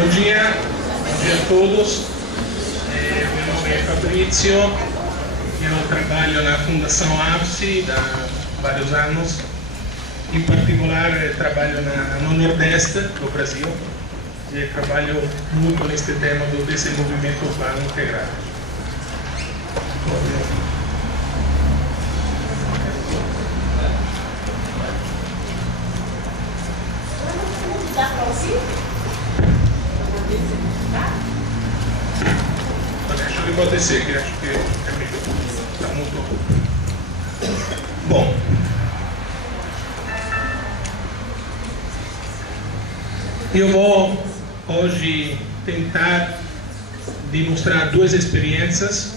Bom dia a todos. Meu nome é Fabrizio, eu trabalho na Fundação APSI há vários anos. Em particular, trabalho no Nordeste do Brasil e trabalho muito neste tema do desenvolvimento urbano integrado. Acho que pode descer, que acho que é melhor. Está muito bom. Eu vou hoje tentar demonstrar duas experiências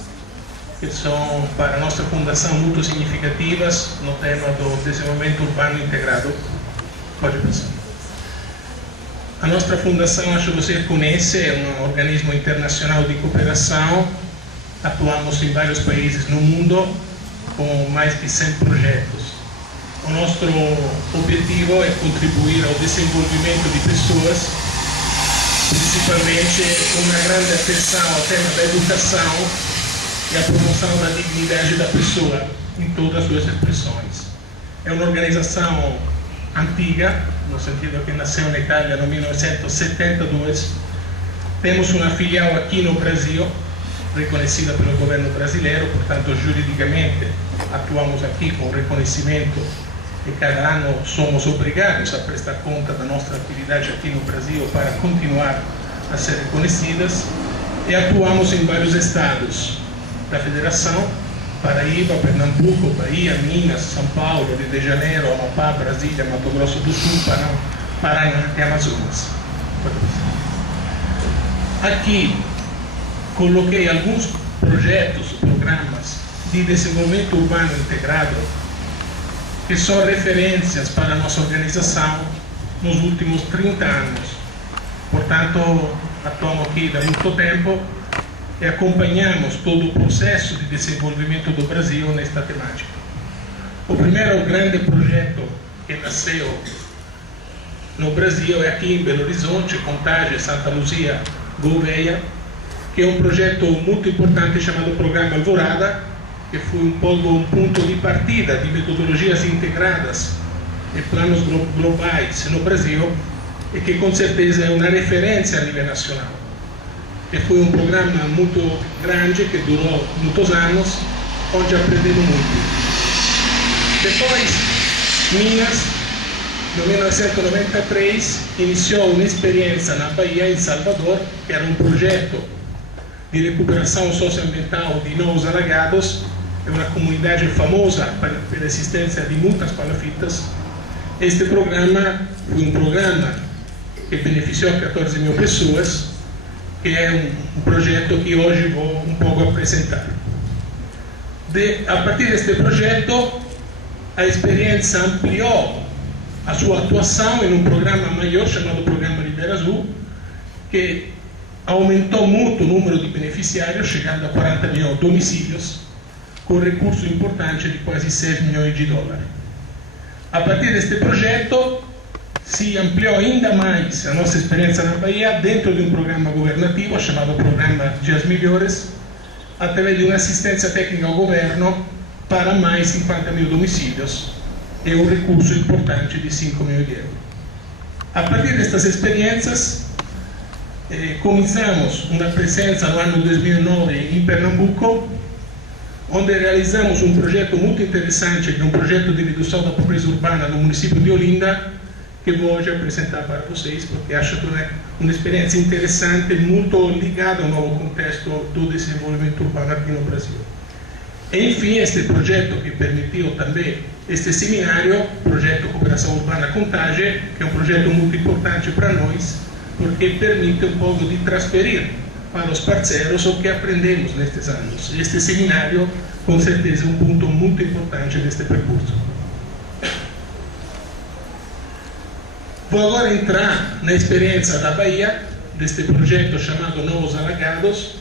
que são para a nossa fundação muito significativas no tema do desenvolvimento urbano integrado. Pode passar. A nossa fundação, acho que você conhece, é um organismo internacional de cooperação. Atuamos em vários países no mundo com mais de 100 projetos. O nosso objetivo é contribuir ao desenvolvimento de pessoas, principalmente uma grande atenção ao tema da educação e a promoção da dignidade da pessoa em todas as suas expressões. É uma organização antiga, no sentido que nasceu na Itália em 1972. Temos uma filial aqui no Brasil, reconhecida pelo governo brasileiro, portanto, juridicamente, atuamos aqui com reconhecimento e cada ano somos obrigados a prestar conta da nossa atividade aqui no Brasil para continuar a ser reconhecidas, e atuamos em vários estados da Federação: Paraíba, Pernambuco, Bahia, Minas, São Paulo, Rio de Janeiro, Amapá, Brasília, Mato Grosso do Sul, Paraná e Amazonas. Aqui coloquei alguns projetos, programas de desenvolvimento urbano integrado que são referências para a nossa organização nos últimos 30 anos. Portanto, atuamos aqui há muito tempo e acompanhamos todo o processo de desenvolvimento do Brasil nesta temática. O primeiro grande projeto que nasceu no Brasil é aqui em Belo Horizonte, Contagem, Santa Luzia, Gouveia, que é um projeto muito importante chamado Programa Alvorada, que foi um ponto de partida de metodologias integradas e planos globais no Brasil, e que com certeza é uma referência a nível nacional. E foi um programa muito grande, que durou muitos anos, onde aprendemos muito. Depois, Minas, em 1993, iniciou uma experiência na Bahia, em Salvador, que era um projeto de recuperação socioambiental de Novos Alagados. É uma comunidade famosa pela existência de muitas palafitas. Este programa foi um programa que beneficiou 14 mil pessoas, que é um projeto que hoje vou um pouco apresentar. A partir deste projeto, a experiência ampliou a sua atuação em um programa maior chamado Programa Ribeira Azul, que aumentou muito o número de beneficiários, chegando a 40 mil domicílios, com recurso importante de quase 6 milhões de dólares. A partir deste projeto, se ampliou ainda mais a nossa experiência na Bahia dentro de um programa governativo chamado Programa Dias Melhores, através de uma assistência técnica ao governo para mais 50 mil domicílios e um recurso importante de 5 milhões de euros. A partir destas experiências, começamos uma presença no ano 2009 em Pernambuco, onde realizamos um projeto muito interessante, que é um projeto de redução da pobreza urbana no município de Olinda, que vou hoje apresentar para vocês, porque acho que é uma experiência interessante, muito ligada ao novo contexto do desenvolvimento urbano aqui no Brasil. E, enfim, este projeto que permitiu também este seminário, Projeto Cooperação Urbana Contagem, que é um projeto muito importante para nós, porque permite um pouco de transferir para os parceiros o que aprendemos nestes anos. Este seminário, com certeza, é um ponto muito importante deste percurso. Vou agora entrar na experiência da Bahia, deste projeto chamado Novos Alagados,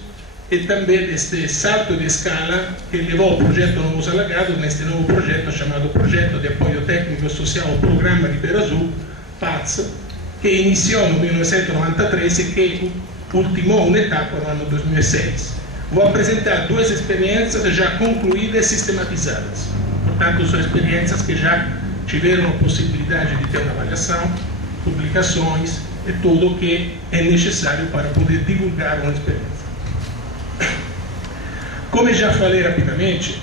e também deste salto de escala que levou ao projeto Novos Alagados, neste novo projeto chamado Projeto de Apoio Técnico e Social ao Programa Ribeira Azul, PATS, che iniziò nel 1993 e che ultimò un'etapa nell'anno 2006. Vou apresentar duas experiências já concluídas e sistematizadas. Portanto, são experiências que já tiveram a possibilidade de ter uma avaliação, publicações e tudo o que é necessário para poder divulgar uma experiência. Como já falei rapidamente,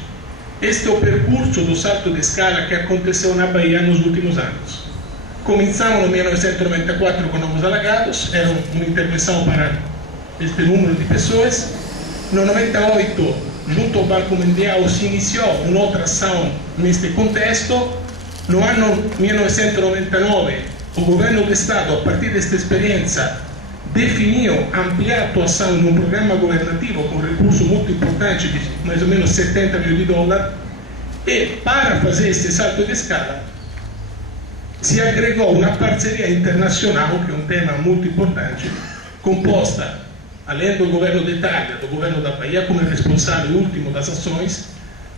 este é o percurso do salto de escala que aconteceu na Bahia nos últimos anos. Começamos em 1994 com Novos Alagados, era uma intervenção para este número de pessoas. No 98, junto ao Banco Mundial, se iniciou uma outra ação neste contexto. No ano 1999, o governo do Estado, a partir desta experiência, definiu ampliar a atuação num programa governativo com recurso muito importante de mais ou menos 70 mil $. E para fazer este salto de escala, se agregou uma parceria internacional, que é um tema muito importante, composta, além do governo de Itália, do governo da Bahia, como responsável último das ações,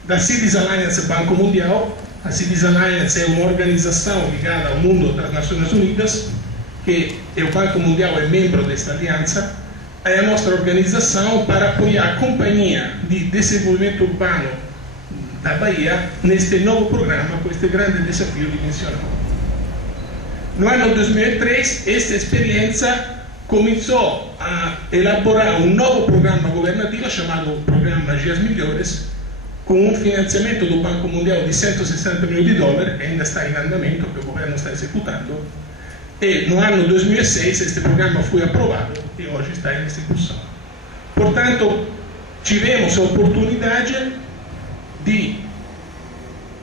da Cities Alliance Banco Mundial. A Cities Alliance é uma organização ligada ao mundo das Nações Unidas, que o Banco Mundial é membro desta aliança. É a nossa organização para apoiar a Companhia de Desenvolvimento Urbano da Bahia neste novo programa, com este grande desafio dimensional. No ano 2003, esta experiência começou a elaborar um novo programa governativo chamado Programa Dias Melhores, com um financiamento do Banco Mundial de 160 mil $, que ainda está em andamento, que o governo está executando. E no ano 2006 este programa foi aprovado e hoje está em execução. Portanto, tivemos a oportunidade de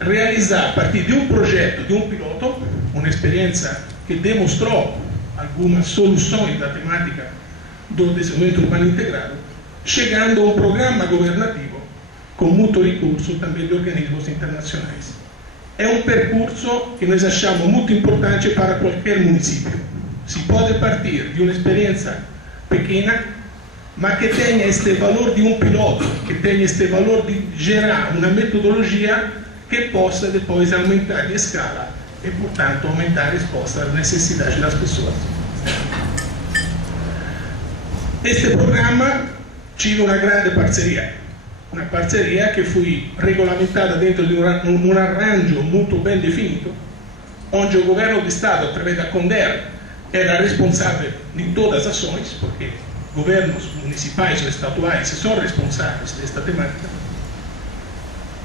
realizar, a partir de um projeto, de um piloto, uma experiência que demonstrou algumas soluções da temática do desenvolvimento urbano integrado, chegando a um programa governativo com muito recurso também de organismos internacionais. É um percurso que nós achamos muito importante para qualquer município. Se pode partir de uma experiência pequena, mas que tenha este valor de um piloto, que tenha este valor de gerar uma metodologia que possa depois aumentar de escala e, portanto, aumentar a resposta às necessidades das pessoas. Este programa tive uma grande parceria que foi regulamentada dentro de um arranjo muito bem definido, onde o governo do Estado, através da Conder, era responsável de todas as ações, porque governos municipais ou estaduais são responsáveis desta temática.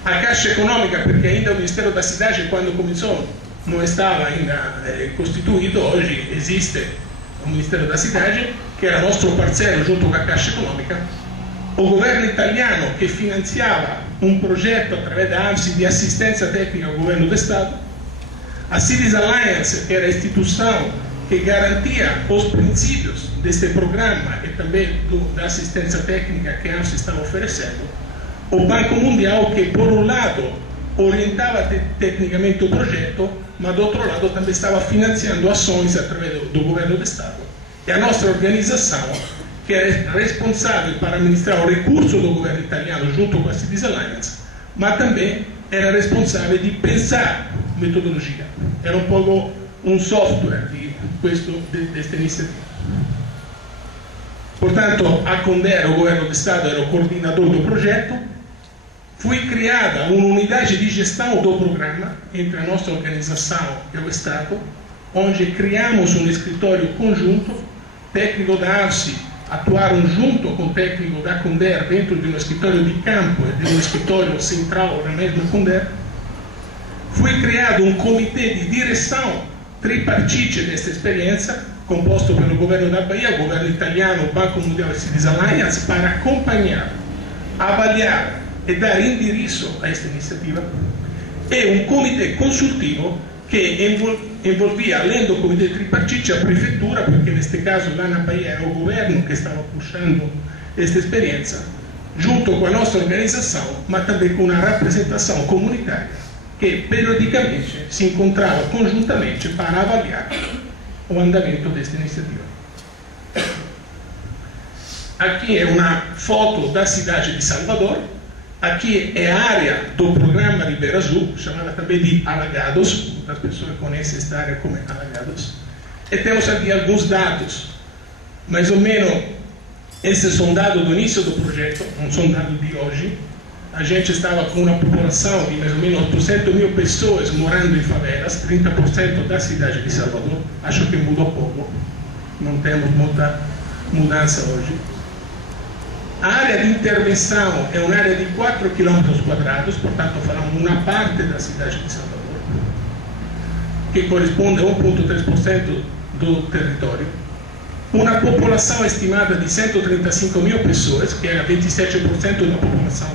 A Caixa Econômica, porque ainda o Ministério da Cidade, quando começou, não estava ainda constituído. Hoje existe o Ministério da Cidade, que era nosso parceiro junto com a Caixa Econômica. O governo italiano, que financiava um projeto através da ANSI de assistência técnica ao governo do Estado. A Cities Alliance, que era a instituição que garantia os princípios deste programa e também da assistência técnica que a ANSI estava oferecendo. O Banco Mundial, que por um lado orientava tecnicamente o projeto, mas do outro lado também estava financiando ações através do governo do Estado. E a nossa organização, que era responsável para administrar o recurso do governo italiano junto com a Cities Alliance, mas também era responsável de pensar metodologia. Era um pouco um software desta iniciativa. Portanto, a Conder, o governo do Estado, era o coordenador do projeto. Foi criada uma unidade de gestão do programa entre a nossa organização e o Estado, onde criamos um escritório conjunto. Técnico da ANSI atuaram junto com o técnico da Conder dentro de um escritório de campo e de um escritório central na mesma Conder. Foi criado um comitê de direção tripartite desta experiência, composto pelo governo da Bahia, o governo italiano, o Banco Mundial e Cities Alliance, para acompanhar, avaliar e dar endereço a esta iniciativa. E um comitê consultivo que envolvia, além do comitê tripartite, a prefeitura, porque neste caso lá na Bahia era o governo que estava puxando esta experiência, junto com a nossa organização, mas também com uma representação comunitária, que periodicamente se encontrava conjuntamente para avaliar o andamento desta iniciativa. Aqui é uma foto da cidade de Salvador. Aqui é a área do programa Ribeira Azul, chamada também de Alagados. As pessoas conhecem esta área como Alagados. E temos aqui alguns dados, mais ou menos, esses são dados do início do projeto, não são dados de hoje. A gente estava com uma população de mais ou menos 800 mil pessoas morando em favelas, 30% da cidade de Salvador. Acho que mudou pouco, não temos muita mudança hoje. A área de intervenção é uma área de 4 km², portanto falamos uma parte da cidade de Salvador, que corresponde a 1,3% do território. Uma população estimada de 135 mil pessoas, que é 27% da população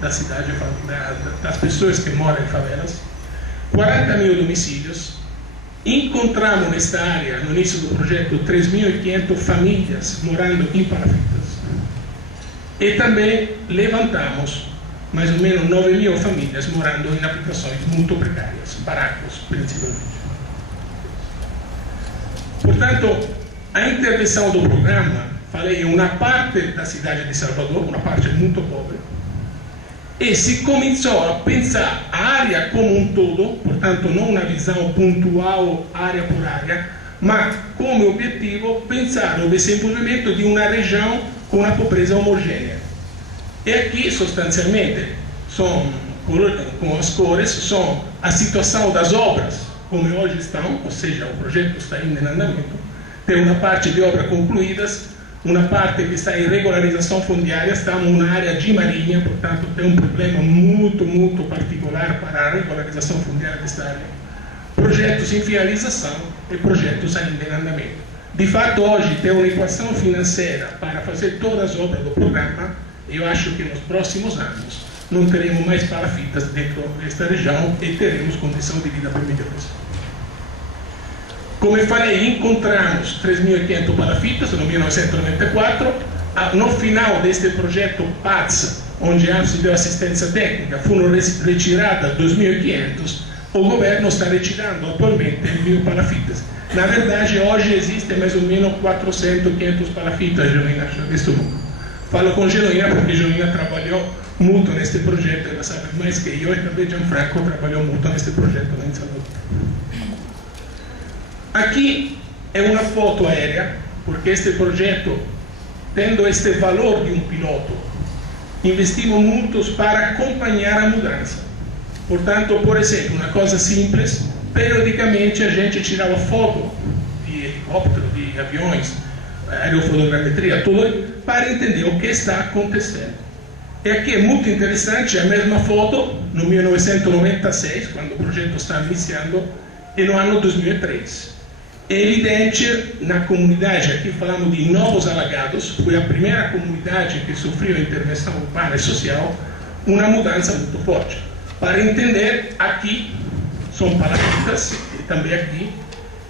da cidade, das pessoas que moram em favelas. 40 mil domicílios. Encontramos nesta área, no início do projeto, 3.500 famílias morando em palafitas. E também levantamos mais ou menos 9.000 famílias morando em habitações muito precárias, barracos principalmente. Portanto, a intervenção do programa, falei, é uma parte da cidade de Salvador, uma parte muito pobre, e se começou a pensar a área como um todo, portanto não uma visão pontual, área por área, mas como objetivo pensar o desenvolvimento de uma região com uma pobreza homogênea. E aqui, sostancialmente, são, com as cores, são a situação das obras, como hoje estão, ou seja, o projeto está ainda em andamento. Tem uma parte de obras concluídas, uma parte que está em regularização fundiária, estamos numa área de marinha, portanto tem um problema muito particular para a regularização fundiária desta área. Projetos em finalização e projetos ainda em andamento. De fato, hoje tem uma equação financeira para fazer todas as obras do programa. Eu acho que nos próximos anos não teremos mais palafitas dentro desta região e teremos condição de vida bem melhores. Como eu falei, encontramos 3.500 palafitas no 1994. No final deste projeto PATS, onde se deu assistência técnica, foram retiradas 2.500. O governo está retirando atualmente 1.000 palafitas. Na verdade, hoje existem mais ou menos 400, 500 palafitas, Genuína, neste mundo. Falo com Genuína porque Genuína trabalhou muito neste projeto, ela sabe mais que eu, e também Gianfranco trabalhou muito neste projeto lá em Salvador. Aqui é uma foto aérea, porque este projeto, tendo este valor de um piloto, investimos muitos para acompanhar a mudança. Portanto, por exemplo, uma coisa simples, periodicamente a gente tirava foto de helicóptero, de aviões, aerofotogrametria, tudo, para entender o que está acontecendo. E aqui é muito interessante a mesma foto, no 1996, quando o projeto estava iniciando, e no ano 2003. É evidente, na comunidade, aqui falamos de Novos Alagados, foi a primeira comunidade que sofreu intervenção urbana e social, uma mudança muito forte. Para entender, aqui são palafitas, e também aqui,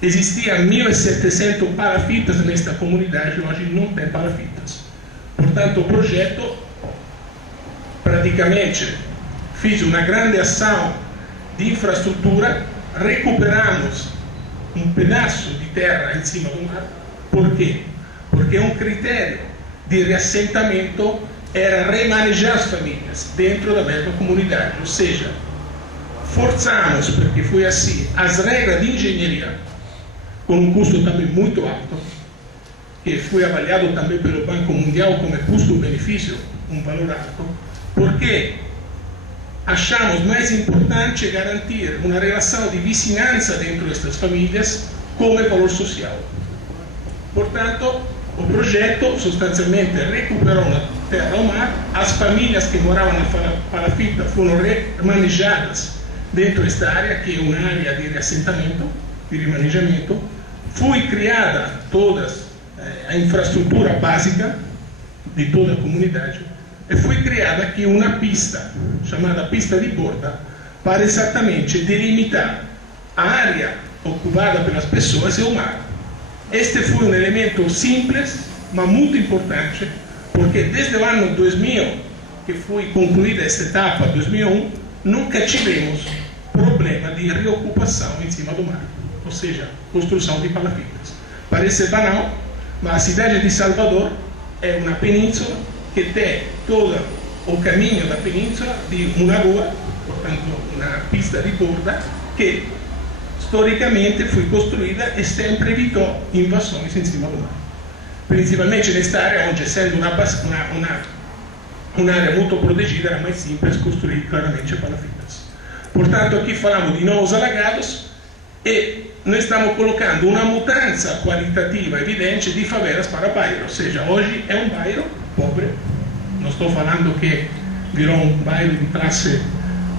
existiam 1.700 palafitas nesta comunidade, hoje não tem palafitas. Portanto, o projeto, praticamente, fez uma grande ação de infraestrutura, recuperamos um pedaço de terra em cima do mar. Por quê? Porque um critério de reassentamento era remanejar as famílias dentro da mesma comunidade, ou seja, forçamos, porque foi assim, as regras de engenharia, com um custo também muito alto, que foi avaliado também pelo Banco Mundial como custo-benefício, um valor alto, porque achamos mais importante garantir uma relação de vizinhança dentro destas famílias como valor social. Portanto, o projeto sostancialmente recuperou a terra ao mar, as famílias que moravam na palafita foram remanejadas dentro desta área, que é uma área de reassentamento, de remanejamento. Foi criada toda a infraestrutura básica de toda a comunidade, e foi criada aqui uma pista, chamada pista de borda, para exatamente delimitar a área ocupada pelas pessoas e o mar. Este foi um elemento simples, mas muito importante, porque desde o ano 2000, que foi concluída esta etapa, 2001, nunca tivemos problema de reocupação em cima do mar, ou seja, construção de palafitas. Parece banal, mas a cidade de Salvador é uma península que tem todo o caminho da península de uma rua, portanto uma pista de borda, que storicamente foi construída e sempre evitou invasões em cima do mar. Principalmente nesta área, onde, essendo un'area molto protegida, era mais simples construir claramente palafitas. Portanto, aqui falamos de novos alagados e nós estamos colocando uma mudança qualitativa evidente de favelas para bairro, ou seja, hoje é um bairro pobre, não estou falando que virou um bairro de classe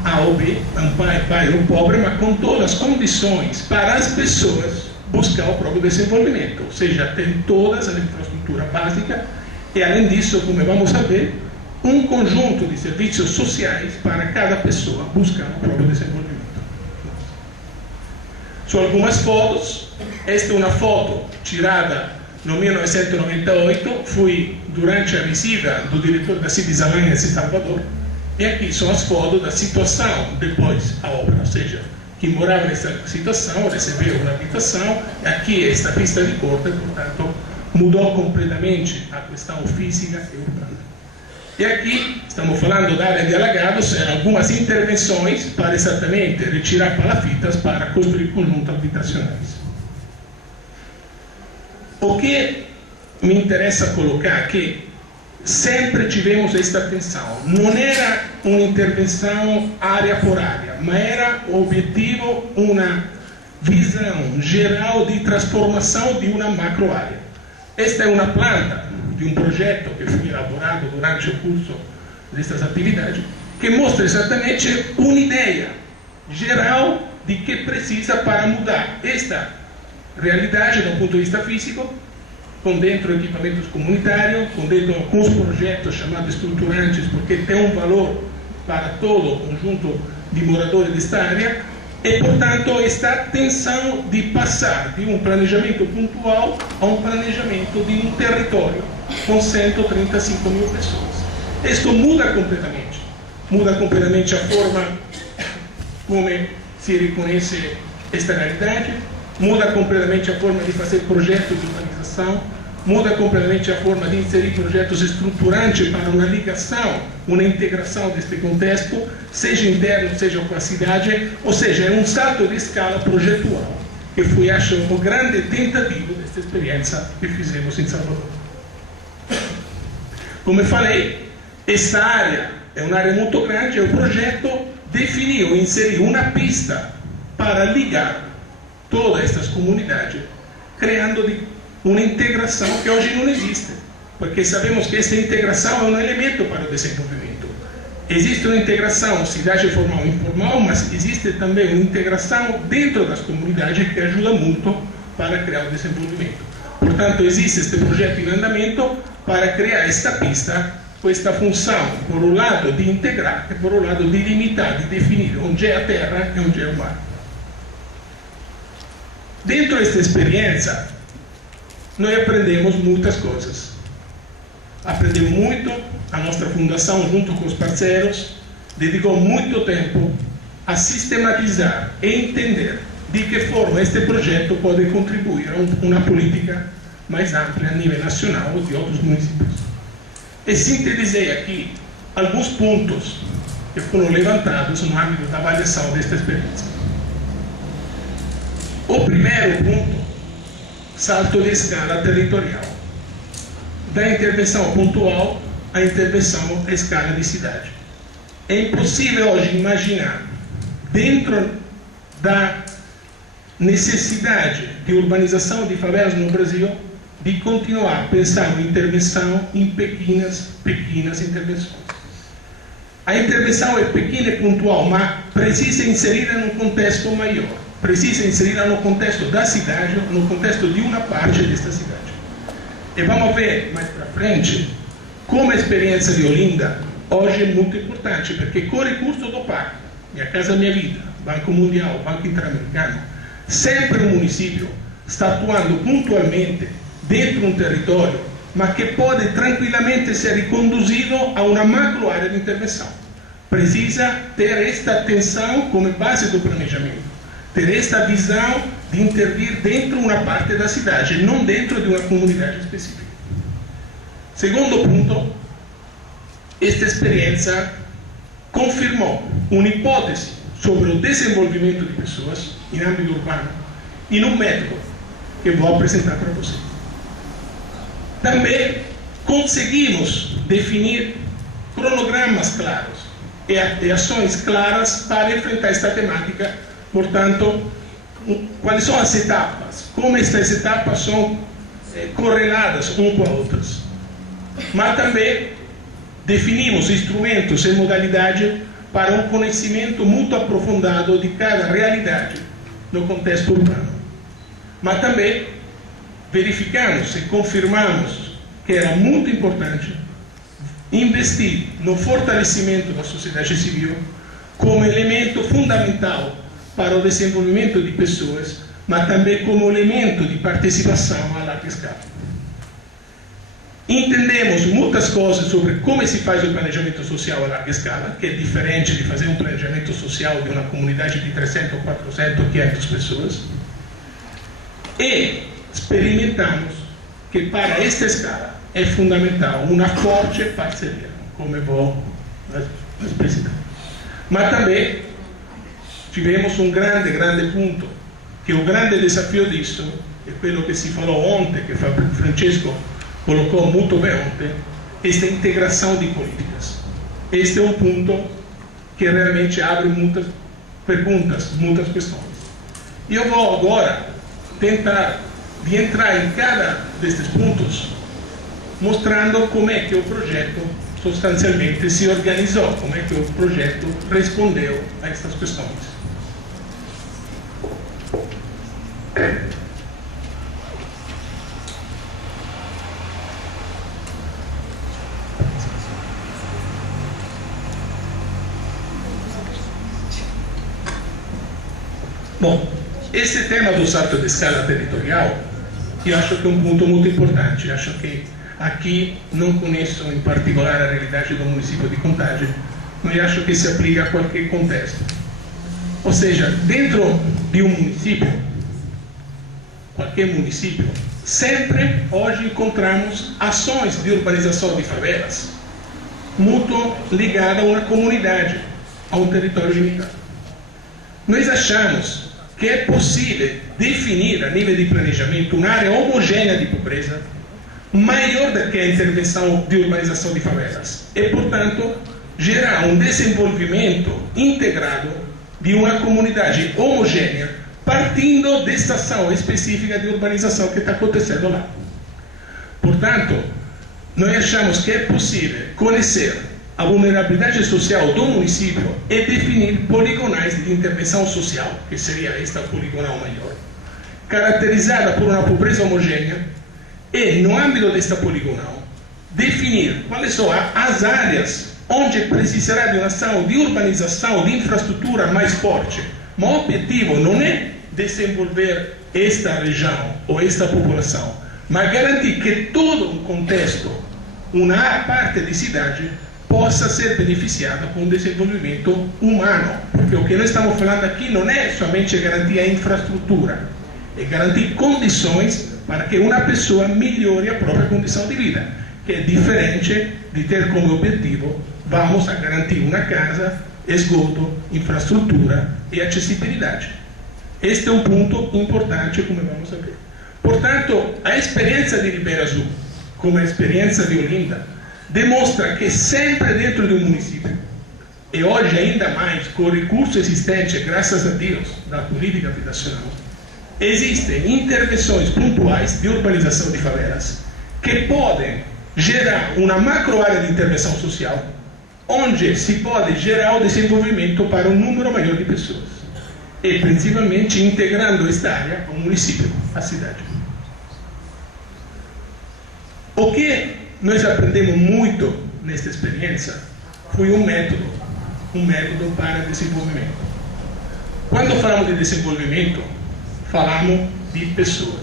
A ou B, é um bairro pobre, mas com todas as condições para as pessoas buscar o próprio desenvolvimento, ou seja, tem todas as infraestruturas básicas e, além disso, como vamos ver, um conjunto de serviços sociais para cada pessoa buscar o próprio desenvolvimento. São algumas fotos. Esta é uma foto tirada no 1998, fui durante a visita do diretor da Cities Alliance em Salvador, e aqui são as fotos da situação depois da obra, ou seja, quem morava nessa situação recebeu uma habitação, e aqui é esta pista de corte, portanto, mudou completamente a questão física e urbana. E aqui estamos falando da área de alagados, algumas intervenções para exatamente retirar palafitas para construir conjuntos habitacionais. O que me interessa colocar aqui, sempre tivemos esta atenção, não era uma intervenção área por área, mas era o objetivo uma visão geral de transformação de uma macro área. Esta é uma planta de um projeto que foi elaborado durante o curso destas atividades, que mostra exatamente uma ideia geral de que precisa para mudar esta realidade do ponto de vista físico, com dentro equipamentos comunitários, com dentro alguns projetos chamados estruturantes, porque tem um valor para todo o conjunto de moradores desta área, e, portanto, esta tensão de passar de um planejamento pontual a um planejamento de um território com 135 mil pessoas. Isto muda completamente a forma como se reconhece esta realidade, muda completamente a forma de fazer projetos de urbanização, muda completamente a forma de inserir projetos estruturantes para uma ligação, uma integração deste contexto, seja interno, seja com a cidade, ou seja, é um salto de escala projetual, que foi, acho, uma grande tentativa desta experiência que fizemos em Salvador. Como eu falei, esta área é uma área muito grande, e o projeto definiu inserir uma pista para ligar todas estas comunidades, criando uma integração que hoje não existe, porque sabemos que esta integração é um elemento para o desenvolvimento. Existe uma integração cidade formal e informal, mas existe também uma integração dentro das comunidades que ajuda muito para criar o desenvolvimento. Portanto, existe este projeto em andamento para criar esta pista com esta função, por um lado, de integrar e por um lado, de limitar, de definir onde é a terra e onde é o mar. Dentro desta experiência, nós aprendemos muitas coisas. Aprendemos muito, a nossa fundação, junto com os parceiros, dedicou muito tempo a sistematizar e entender de que forma este projeto pode contribuir a uma política mais ampla a nível nacional e de outros municípios. E sintetizei aqui alguns pontos que foram levantados no âmbito da avaliação desta experiência. O primeiro ponto, salto de escala territorial. Da intervenção pontual à intervenção à escala de cidade. É impossível hoje imaginar, dentro da necessidade de urbanização de favelas no Brasil, de continuar pensando em intervenção em pequenas intervenções. A intervenção é pequena e pontual, mas precisa inserida num contexto maior. Precisa inserida no contexto da cidade, no contexto de uma parte desta cidade. E vamos ver mais para frente como a experiência de Olinda hoje é muito importante, porque com o recurso do PAC, Minha Casa Minha Vida, Banco Mundial, Banco Interamericano, sempre o município está atuando pontualmente dentro de um território, mas que pode tranquilamente ser reconduzido a uma macro área de intervenção. Precisa ter esta atenção como base do planejamento, ter esta visão de intervir dentro de uma parte da cidade, não dentro de uma comunidade específica. Segundo ponto, esta experiência confirmou uma hipótese sobre o desenvolvimento de pessoas em âmbito urbano e no método que vou apresentar para vocês. Também conseguimos definir cronogramas claros e ações claras para enfrentar esta temática. Portanto, quais são as etapas, como estas etapas são correladas umas com as outras. Mas também definimos instrumentos e modalidades para um conhecimento muito aprofundado de cada realidade no contexto urbano. Mas também verificamos e confirmamos que era muito importante investir no fortalecimento da sociedade civil como elemento fundamental para o desenvolvimento de pessoas, mas também como elemento de participação a larga escala. Entendemos muitas coisas sobre como se faz o planejamento social a larga escala, que é diferente de fazer um planejamento social de uma comunidade de 300, 400, 500 pessoas. E experimentamos que para esta escala é fundamental uma forte parceria, como eu vou explicitar. Mas também tivemos um grande ponto, que o grande desafio disso é aquilo que se falou ontem, que Francesco colocou muito bem ontem, esta integração de políticas. Este é um ponto que realmente abre muitas perguntas, muitas questões. E eu vou agora tentar de entrar em cada destes pontos, mostrando como é que o projeto sostancialmente se organizou, como é que o projeto respondeu a estas questões. Bom, esse tema do salto de escala territorial, eu acho que é um ponto muito importante. Eu acho que aqui não conheço em particular a realidade do município de Contagem, mas eu acho que se aplica a qualquer contexto. Ou seja, dentro de um município, qualquer município, sempre hoje encontramos ações de urbanização de favelas muito ligadas a uma comunidade, a um território limitado. Nós achamos que é possível definir a nível de planejamento uma área homogênea de pobreza maior do que a intervenção de urbanização de favelas e, portanto, gerar um desenvolvimento integrado de uma comunidade homogênea partindo desta ação específica de urbanização que está acontecendo lá. Portanto, nós achamos que é possível conhecer a vulnerabilidade social do município e definir poligonais de intervenção social, que seria esta poligonal maior, caracterizada por uma pobreza homogênea, e, no âmbito desta poligonal, definir quais são as áreas onde precisará de uma ação de urbanização, de infraestrutura mais forte. Mas o objetivo não é desenvolver esta região ou esta população, mas garantir que todo um contexto, uma parte de cidade, possa ser beneficiada com o desenvolvimento humano. Porque o que nós estamos falando aqui não é somente garantir a infraestrutura, é garantir condições para que uma pessoa melhore a própria condição de vida, que é diferente de ter como objetivo vamos a garantir uma casa, esgoto, infraestrutura e acessibilidade. Este é um ponto importante, como vamos ver. Portanto, a experiência de Ribeira Azul, como a experiência de Olinda, demonstra que sempre dentro do município, e hoje ainda mais com o recurso existente, graças a Deus, da política habitacional, existem intervenções pontuais de urbanização de favelas que podem gerar uma macro área de intervenção social, onde se pode gerar o desenvolvimento para um número maior de pessoas, e principalmente integrando esta área ao município, à cidade. O que nós aprendemos muito nesta experiência foi um método para desenvolvimento. Quando falamos de desenvolvimento, falamos de pessoas.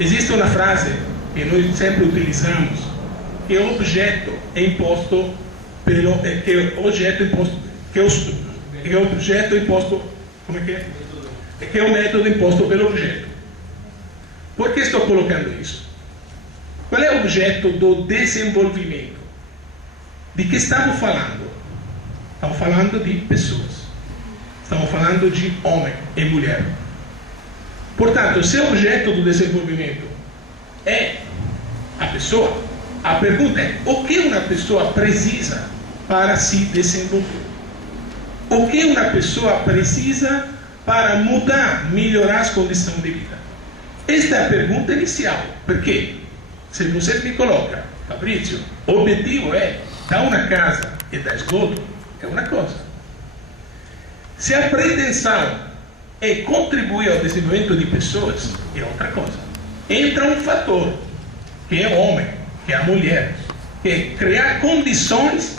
Existe uma frase que nós sempre utilizamos, que o objeto é imposto pelo que é o método imposto pelo objeto. Por que estou colocando isso? Qual é o objeto do desenvolvimento? De que estamos falando? Estamos falando de pessoas. Estamos falando de homem e mulher. Portanto, se o objeto do desenvolvimento é a pessoa, a pergunta é: o que uma pessoa precisa para se desenvolver? O que uma pessoa precisa para mudar, melhorar as condições de vida? Esta é a pergunta inicial. Porque se você me coloca, Fabrício, o objetivo é dar uma casa e dar esgoto, é uma coisa. Se a pretensão é contribuir ao desenvolvimento de pessoas, é outra coisa. Entra um fator, que é o homem, que é a mulher, que é criar condições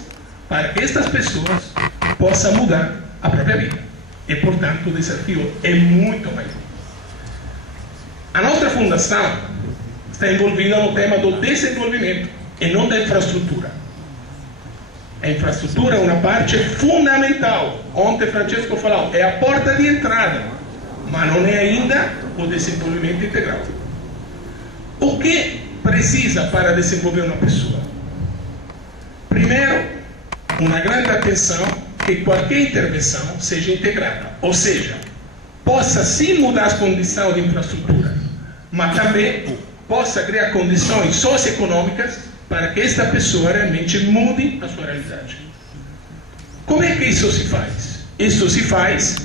para que estas pessoas possam mudar a própria vida. E, portanto, o desafio é muito maior. A nossa fundação está envolvida no tema do desenvolvimento e não da infraestrutura. A infraestrutura é uma parte fundamental. Ontem Francesco falou, é a porta de entrada, mas não é ainda o desenvolvimento integral. O que precisa para desenvolver uma pessoa? Primeiro, uma grande atenção que qualquer intervenção seja integrada, ou seja, possa sim mudar as condições de infraestrutura, mas também possa criar condições socioeconômicas para que esta pessoa realmente mude a sua realidade. Como é que isso se faz? Isso se faz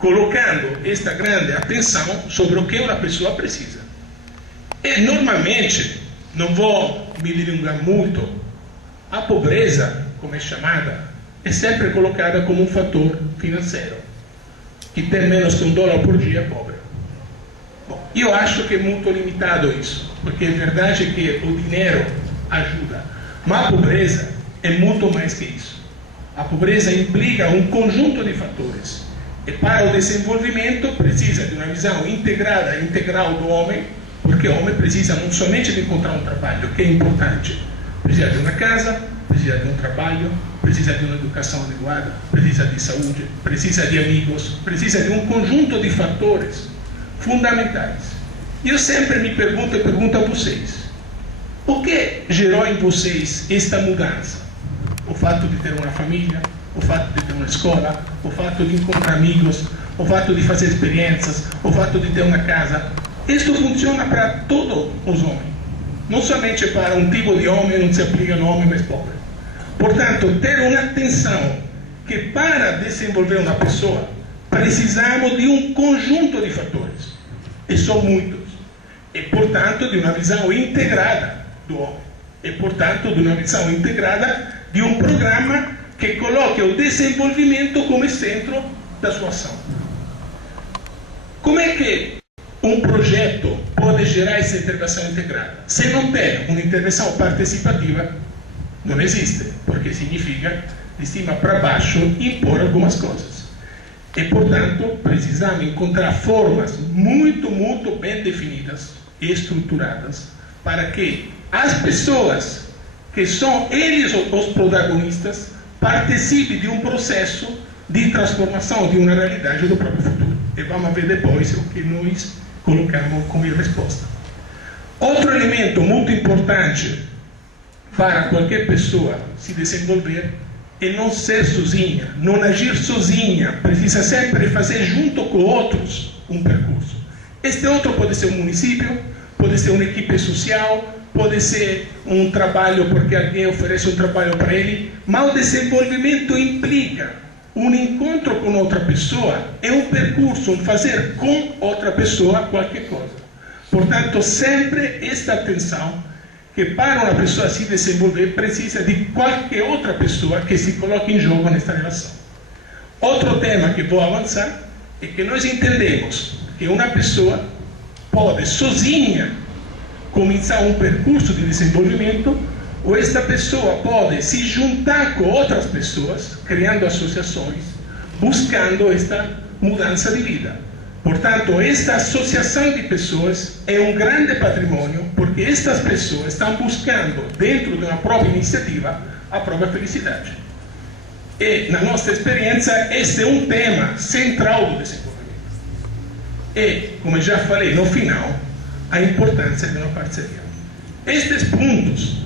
colocando esta grande atenção sobre o que uma pessoa precisa. E normalmente, não vou me delongar muito, a pobreza, como é chamada, é sempre colocada como um fator financeiro. Que tem menos que $1 por dia é pobre. Bom, eu acho que é muito limitado isso, porque é verdade que o dinheiro ajuda, mas a pobreza é muito mais que isso. A pobreza implica um conjunto de fatores, e para o desenvolvimento precisa de uma visão integrada, integral do homem, porque o homem precisa não somente de encontrar um trabalho, que é importante, precisa de uma casa, precisa de um trabalho, precisa de uma educação adequada, precisa de saúde, precisa de amigos, precisa de um conjunto de fatores fundamentais. E eu sempre me pergunto e pergunto a vocês: o que gerou em vocês esta mudança? O fato de ter uma família, o fato de ter uma escola, o fato de encontrar amigos, o fato de fazer experiências, o fato de ter uma casa. Isto funciona para todos os homens. Não somente para um tipo de homem, não se aplica no homem mais pobre. Portanto, ter uma atenção que para desenvolver uma pessoa, precisamos de um conjunto de fatores. E são muitos. E, portanto, de uma visão integrada do homem. E, portanto, de uma visão integrada de um programa que coloque o desenvolvimento como centro da sua ação. Como é que um projeto pode gerar essa intervenção integrada? Se não tem uma intervenção participativa, não existe, porque significa de cima para baixo impor algumas coisas. E, portanto, precisamos encontrar formas muito bem definidas e estruturadas para que as pessoas que são eles os protagonistas participem de um processo de transformação de uma realidade do próprio futuro. E vamos ver depois o que nós colocamos como resposta. Outro elemento muito importante para qualquer pessoa se desenvolver é não ser sozinha, não agir sozinha, precisa sempre fazer junto com outros um percurso. Este outro pode ser um município, pode ser uma equipe social, pode ser um trabalho porque alguém oferece um trabalho para ele, mas o desenvolvimento implica um encontro com outra pessoa, é um percurso, um fazer com outra pessoa qualquer coisa. Portanto, sempre esta atenção que para uma pessoa se desenvolver precisa de qualquer outra pessoa que se coloque em jogo nesta relação. Outro tema que vou avançar é que nós entendemos que uma pessoa pode sozinha começar um percurso de desenvolvimento, ou esta pessoa pode se juntar com outras pessoas, criando associações, buscando esta mudança de vida. Portanto, esta associação de pessoas é um grande patrimônio, porque estas pessoas estão buscando, dentro de uma própria iniciativa, a própria felicidade. E, na nossa experiência, este é um tema central do desenvolvimento. E, como eu já falei no final, a importância de uma parceria. Estes pontos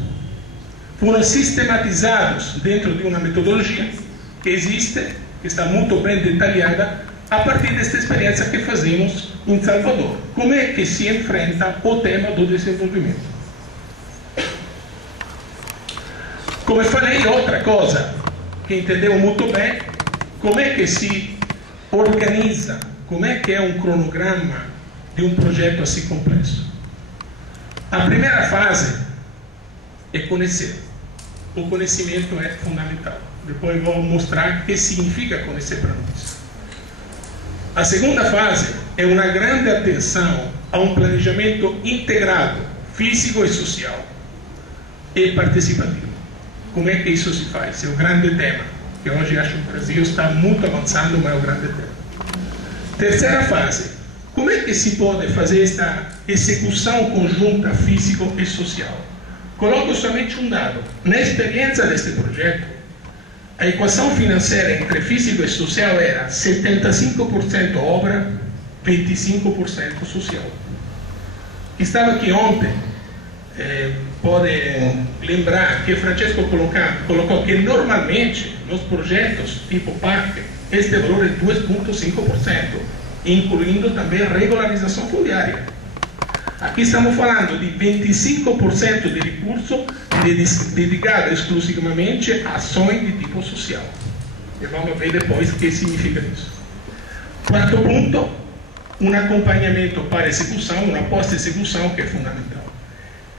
foram sistematizados dentro de uma metodologia que existe que está muito bem detalhada a partir desta experiência que fazemos em Salvador. Como é que se enfrenta o tema do desenvolvimento? Como eu falei, outra coisa que entendeu muito bem, como é que se organiza, como é que é um cronograma de um projeto assim complexo. A primeira fase é conhecer. O conhecimento é fundamental. Depois eu vou mostrar o que significa conhecer para nós. A segunda fase é uma grande atenção a um planejamento integrado, físico e social, e participativo. Como é que isso se faz? É o grande tema, que hoje acho que o Brasil está muito avançando, mas é o grande tema. Terceira fase, como é que se pode fazer esta execução conjunta físico e social? Coloco somente um dado. Na experiência deste projeto, a equação financeira entre físico e social era 75% obra, 25% social. Estava aqui ontem, pode lembrar que Francesco colocou que normalmente nos projetos tipo parque, este valor é 2,5%, incluindo também a regularização fundiária. Aqui estamos falando de 25% de recurso dedicado exclusivamente a ações de tipo social. E vamos ver depois o que significa isso. Quarto ponto, um acompanhamento para execução, uma pós-execução que é fundamental.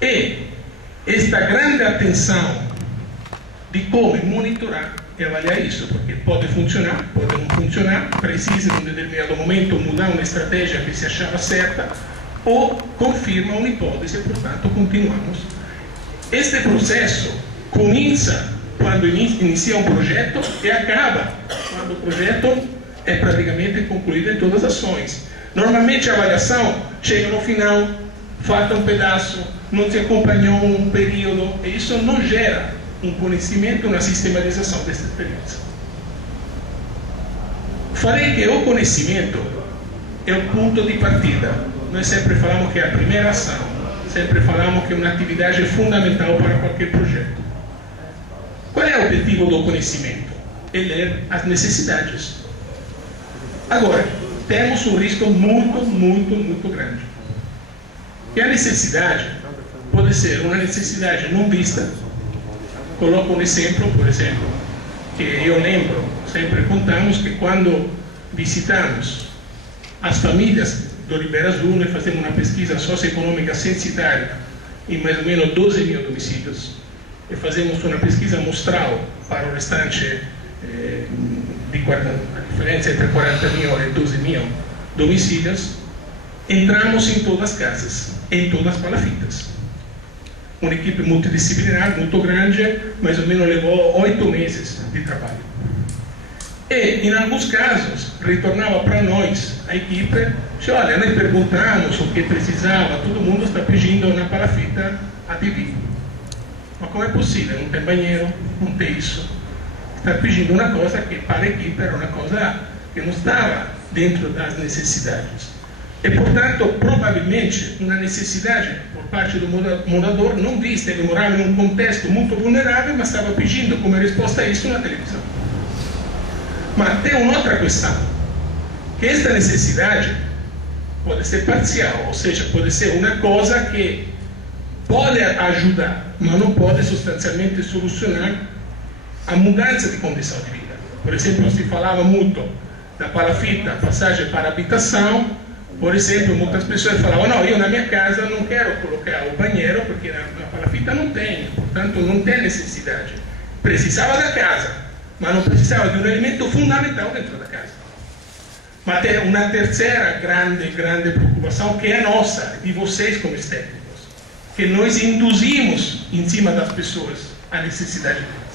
E esta grande atenção de como monitorar e avaliar isso, porque pode funcionar, pode não funcionar, precisa em um determinado momento mudar uma estratégia que se achava certa, ou confirma uma hipótese e, portanto, continuamos. Este processo começa quando inicia um projeto e acaba quando o projeto é praticamente concluído em todas as ações. Normalmente a avaliação chega no final, falta um pedaço, não se acompanhou um período, e isso não gera um conhecimento, uma sistematização dessa experiência. Falei que o conhecimento é o ponto de partida. Nós sempre falamos que é a primeira ação, sempre falamos que é uma atividade fundamental para qualquer projeto. Qual é o objetivo do conhecimento? É ler as necessidades. Agora, temos um risco muito grande. E a necessidade pode ser uma necessidade não vista. Coloco um exemplo, por exemplo, que eu lembro, sempre contamos que quando visitamos as famílias do Ribeira Azul, nós fazemos uma pesquisa socioeconômica censitária em mais ou menos 12 mil domicílios, e fazemos uma pesquisa amostral para o restante, a diferença entre 40 mil e 12 mil domicílios. Entramos em todas as casas, em todas as palafitas. Uma equipe multidisciplinar, muito grande, mais ou menos levou 8 meses de trabalho. E, em alguns casos, retornava para nós, a equipe, disse, olha, nós perguntamos o que precisava, todo mundo está pedindo na palafita a TV. Mas como é possível? Não tem banheiro, não tem isso. Está pedindo uma coisa que para a equipe era uma coisa que não estava dentro das necessidades. E, portanto, provavelmente, uma necessidade por parte do morador não vista. Ele morava em um contexto muito vulnerável, mas estava pedindo como resposta a isso na televisão. Mas tem uma outra questão, que esta necessidade pode ser parcial, ou seja, pode ser uma coisa que pode ajudar, mas não pode substancialmente solucionar a mudança de condição de vida. Por exemplo, se falava muito da palafita, passagem para habitação. Por exemplo, muitas pessoas falavam, não, eu na minha casa não quero colocar o banheiro, porque na palafita não tem, portanto não tem necessidade. Precisava da casa, mas não precisava de um elemento fundamental dentro da casa. Mas tem uma terceira grande preocupação, que é nossa, de vocês como técnicos, que nós induzimos em cima das pessoas a necessidade delas.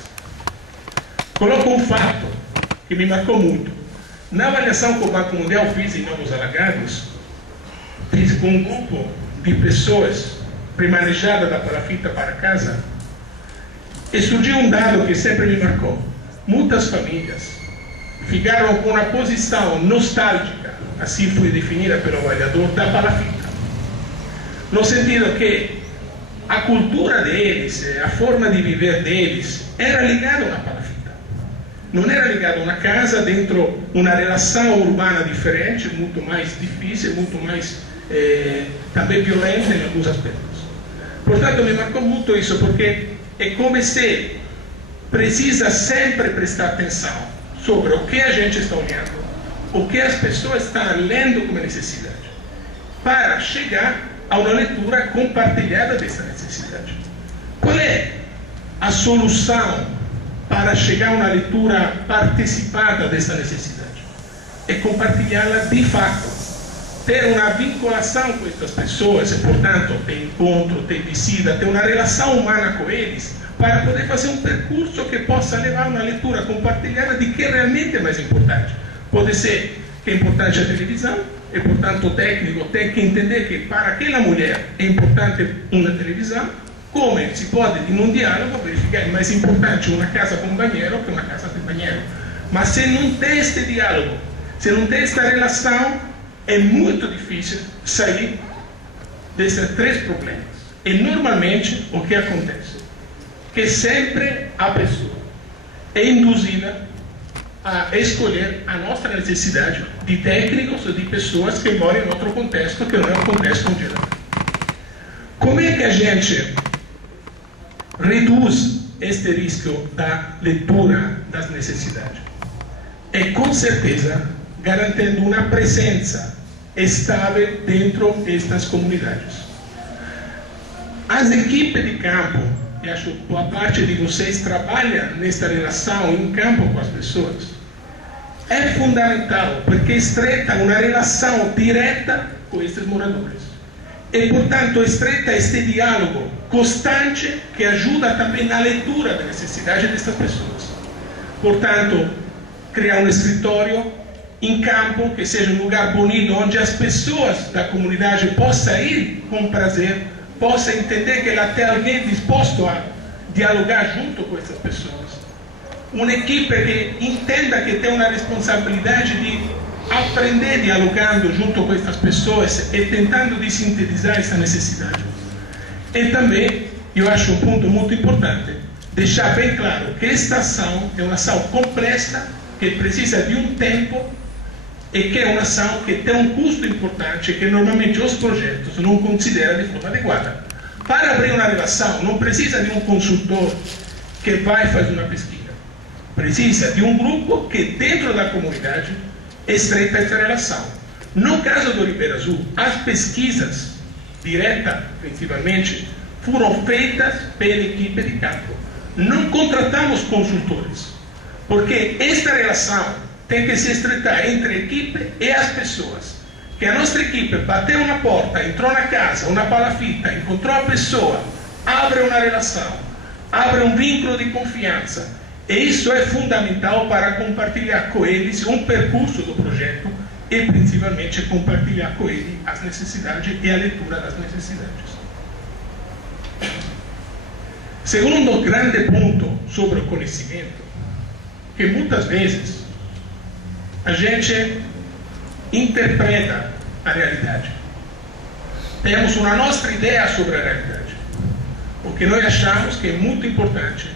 Coloco um fato que me marcou muito. Na avaliação que o Banco Mundial fez em Novos Alagados, fiz com um grupo de pessoas premanejadas da palafita para casa, e surgiu um dado que sempre me marcou. Muitas famílias ficaram com uma posição nostálgica, assim foi definida pelo avaliador, da palafita. No sentido que a cultura deles, a forma de viver deles, era ligada à palafita. não era ligado a uma casa dentro uma relação urbana diferente, muito mais difícil, muito mais também violenta em alguns aspectos. Portanto, me marcou muito isso, porque é como se precisa sempre prestar atenção sobre o que a gente está olhando, o que as pessoas estão lendo como necessidade, para chegar a uma leitura compartilhada dessa necessidade. Qual é a solução para chegar a uma leitura participada dessa necessidade? É compartilhá-la de fato, ter uma vinculação com estas pessoas, e, portanto, ter encontro, ter visita, ter uma relação humana com eles, para poder fazer um percurso que possa levar a uma leitura compartilhada de que realmente é mais importante. Pode ser que é importante a televisão, e, portanto, o técnico tem que entender que para aquela mulher é importante uma televisão, como se pode, em um diálogo, verificar que é mais importante uma casa com banheiro que uma casa sem banheiro. Mas se não tem este diálogo, se não tem esta relação, é muito difícil sair desses três problemas. E normalmente o que acontece? Que sempre a pessoa é induzida a escolher a nossa necessidade de técnicos ou de pessoas que moram em outro contexto que não é o contexto onde ela está. Como é que a gente reduz este risco da leitura das necessidades? É com certeza garantindo uma presença estável dentro destas comunidades. As equipes de campo, e acho que boa parte de vocês trabalha nesta relação em campo com as pessoas, é fundamental porque estreita uma relação direta com estes moradores. E, portanto, estreita este diálogo constante que ajuda também na leitura da necessidade dessas pessoas. Portanto, criar um escritório em campo que seja um lugar bonito, onde as pessoas da comunidade possam ir com prazer, possam entender que ela tem alguém disposto a dialogar junto com essas pessoas. Uma equipe que entenda que tem uma responsabilidade de aprender dialogando junto com essas pessoas e tentando de sintetizar essa necessidade. E também, eu acho um ponto muito importante, deixar bem claro que esta ação é uma ação complexa, que precisa de um tempo e que é uma ação que tem um custo importante que normalmente os projetos não consideram de forma adequada. Para abrir uma relação, não precisa de um consultor que vai fazer uma pesquisa. Precisa de um grupo que, dentro da comunidade, estreita essa relação. No caso do Ribeira Azul, as pesquisas diretas, principalmente, foram feitas pela equipe de campo. Não contratamos consultores, porque esta relação tem que se estreitar entre a equipe e as pessoas. Que a nossa equipe bateu na porta, entrou na casa, uma palafita, encontrou a pessoa, abre uma relação, abre um vínculo de confiança. E isso é fundamental para compartilhar com eles um percurso do projeto e, principalmente, compartilhar com eles as necessidades e a leitura das necessidades. Segundo grande ponto sobre o conhecimento, que muitas vezes a gente interpreta a realidade. Temos uma nossa ideia sobre a realidade. Porque nós achamos que é muito importante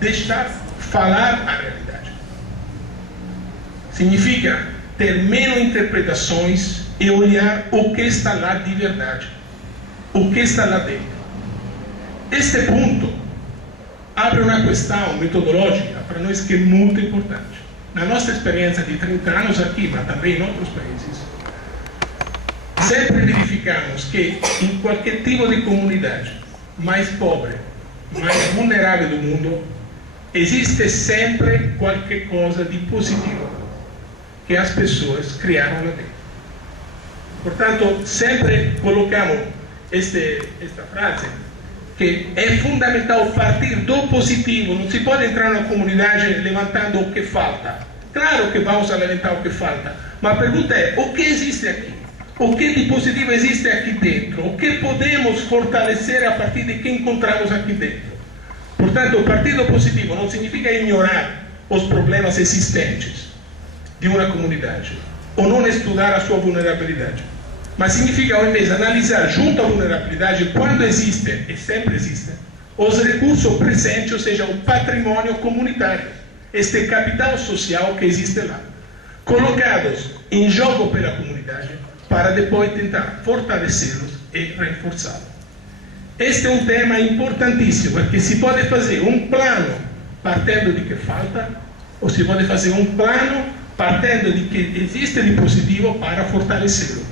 deixar falar a realidade. Significa ter menos interpretações e olhar o que está lá de verdade. O que está lá dentro. Este ponto abre uma questão metodológica para nós que é muito importante. Na nossa experiência de 30 anos aqui, mas também em outros países, sempre verificamos que em qualquer tipo de comunidade mais pobre, mais vulnerável do mundo, existe sempre qualquer coisa de positivo que as pessoas criaram lá dentro. Portanto, sempre colocamos esta frase, que é fundamental partir do positivo. Não se pode entrar na comunidade levantando o que falta. Claro que vamos a levantar o que falta, mas a pergunta é, o que existe aqui? O que de positivo existe aqui dentro? O que podemos fortalecer a partir de que encontramos aqui dentro? Portanto, o partir do positivo não significa ignorar os problemas existentes de uma comunidade, ou não estudar a sua vulnerabilidade. Mas significa, ao invés, analisar junto à vulnerabilidade, quando existe, e sempre existe, os recursos presentes, ou seja, o patrimônio comunitário. este capital social que existe lá, colocados em jogo pela comunidade para depois tentar fortalecê-los e reforçá-los. Este é um tema importantíssimo, porque se pode fazer um plano partindo de que falta, ou se pode fazer um plano partindo de que existe de positivo para fortalecê-lo.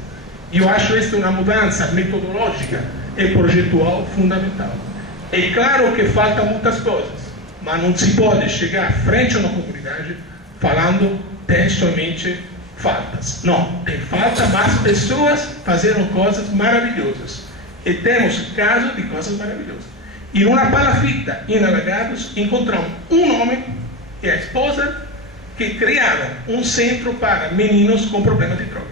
E eu acho esta uma mudança metodológica e projetual fundamental. É claro que faltam muitas coisas, mas não se pode chegar frente a uma comunidade falando tem somente faltas. Não, tem falta, mas pessoas fizeram coisas maravilhosas. E temos casos de coisas maravilhosas. E numa palafita, em Alagados, encontramos um homem e a esposa que criaram um centro para meninos com problemas de droga.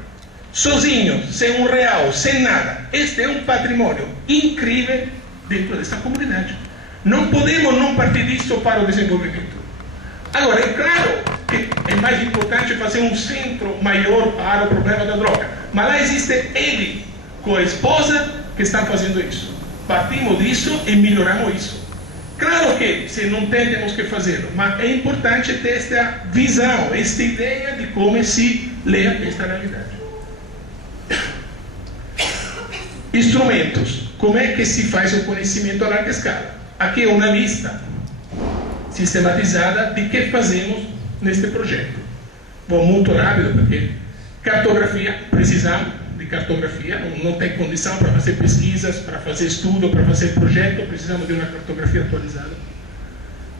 Sozinhos, sem R$1, sem nada. Este é um patrimônio incrível dentro dessa comunidade. Não podemos não partir disso para o desenvolvimento. Agora, é claro que é mais importante fazer um centro maior para o problema da droga. Mas lá existe ele com a esposa que estão fazendo isso. Partimos disso e melhoramos isso. Claro que se não tem, temos que fazê-lo, mas é importante ter esta visão, esta ideia de como se lê esta realidade. Instrumentos. Como é que se faz o conhecimento a larga escala? Aqui é uma lista sistematizada de que fazemos neste projeto. Vou muito rápido, porque cartografia, precisamos de cartografia, não tem condição para fazer pesquisas, para fazer estudo, para fazer projeto, precisamos de uma cartografia atualizada.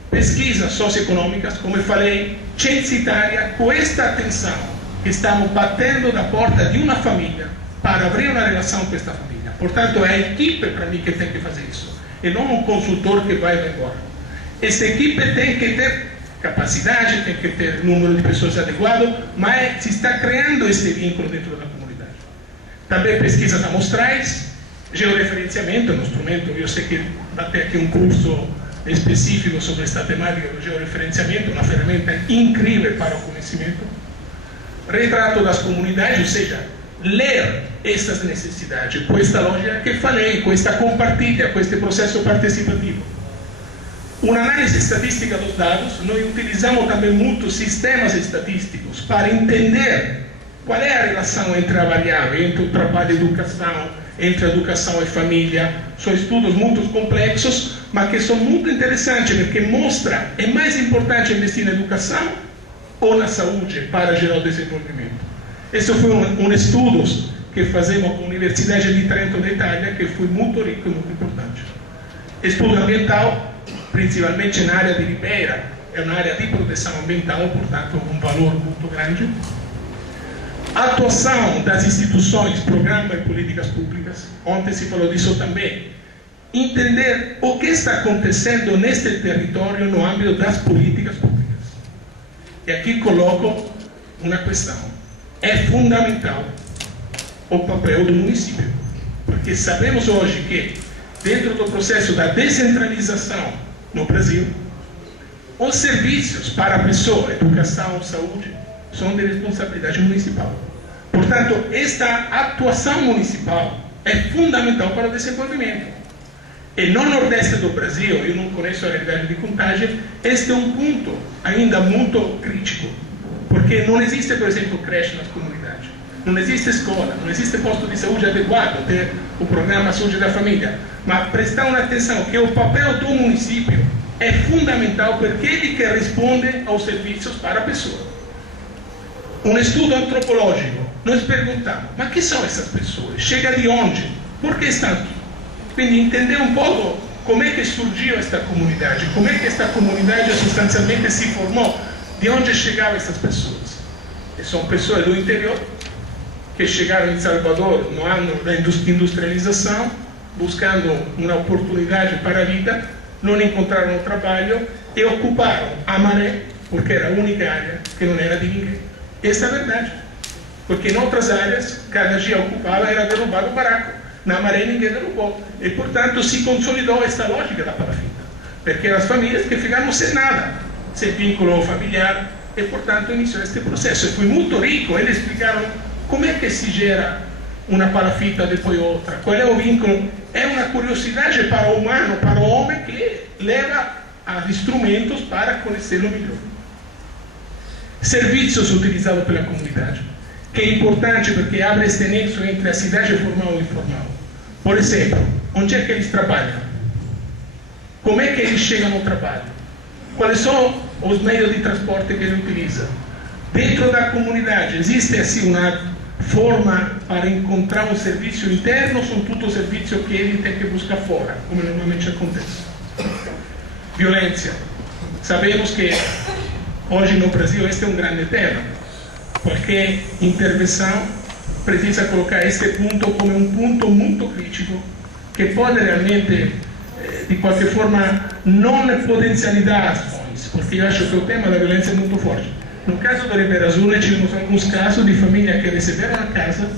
Pesquisas socioeconômicas, como eu falei, censitária, com esta atenção que estamos batendo na porta de uma família para abrir uma relação com esta família. Portanto, é a equipe para mim que tem que fazer isso, e não um consultor que vai embora. Essa equipe tem que ter capacidade, tem que ter número de pessoas adequado, mas se está criando esse vínculo dentro da comunidade. Também pesquisas amostrais, georreferenciamento, um instrumento, eu sei que vai ter aqui um curso específico sobre esta temática do georreferenciamento, uma ferramenta incrível para o conhecimento. Retrato das comunidades, ou seja, ler essas necessidades, com esta lógica que falei, com esta compartilha, com este processo participativo. Uma análise estatística dos dados, nós utilizamos também muitos sistemas estatísticos para entender qual é a relação entre a variável, entre o trabalho e a educação, entre a educação e família. São estudos muito complexos, mas que são muito interessantes, porque mostra, é mais importante investir na educação ou na saúde para gerar o desenvolvimento. Esse foi um estudo que fazemos com a Universidade de Trento da Itália, que foi muito rico e muito importante. Estudo ambiental, principalmente na área de Ribeira, é uma área de proteção ambiental, portanto um valor muito grande. Atuação das instituições, programas e políticas públicas, ontem se falou disso também. Entender o que está acontecendo neste território no âmbito das políticas públicas. E aqui coloco uma questão. É fundamental o papel do município, porque sabemos hoje que, dentro do processo da descentralização no Brasil, os serviços para a pessoa, educação, saúde, são de responsabilidade municipal. Portanto, esta atuação municipal é fundamental para o desenvolvimento. E no Nordeste do Brasil, eu não conheço a realidade de Contagem, este é um ponto ainda muito crítico, porque não existe, por exemplo, creche nas comunidades, não existe escola, não existe posto de saúde adequado, tem o programa Saúde da Família. Mas prestar uma atenção que o papel do município é fundamental, porque ele que responde aos serviços para a pessoa. Um estudo antropológico, nós perguntamos, mas que são essas pessoas? Chega de onde? Por que estão aqui? Quindi entender um pouco como é que surgiu esta comunidade, como é que esta comunidade substancialmente se formou, de onde chegavam essas pessoas. E são pessoas do interior, que chegaram em Salvador no ano da industrialização, buscando uma oportunidade para a vida, não encontraram trabalho e ocuparam a Maré, porque era a única área que não era de ninguém. Essa é a verdade. Porque em outras áreas, cada dia ocupava era derrubado o baraco. Na Maré ninguém derrubou. E, portanto, se consolidou esta lógica da palafita. Porque as famílias que ficaram sem nada, sem vínculo familiar, e, portanto, iniciou este processo. E foi muito rico. Eles explicaram como é que se gera uma palafita depois outra. Qual é o vínculo? É uma curiosidade para o humano, para o homem, que leva a instrumentos para conhecê-lo melhor. serviços utilizados pela comunidade, que é importante porque abre esse nexo entre a cidade formal e informal. Por exemplo, onde é que eles trabalham? Como é que eles chegam ao trabalho? Quais são os meios de transporte que eles utilizam? Dentro da comunidade, existe assim uma forma para encontrar um serviço interno ou são tudo serviços que ele tem que buscar fora, como normalmente acontece? Violência. Sabemos que hoje no Brasil este é um grande tema, porque intervenção precisa colocar este ponto como um ponto muito crítico, que pode realmente, de qualquer forma, não potencializar ações, porque eu acho que o tema da violência é muito forte. No caso do Ribeira Azul, tivemos alguns casos de família que receberam a casa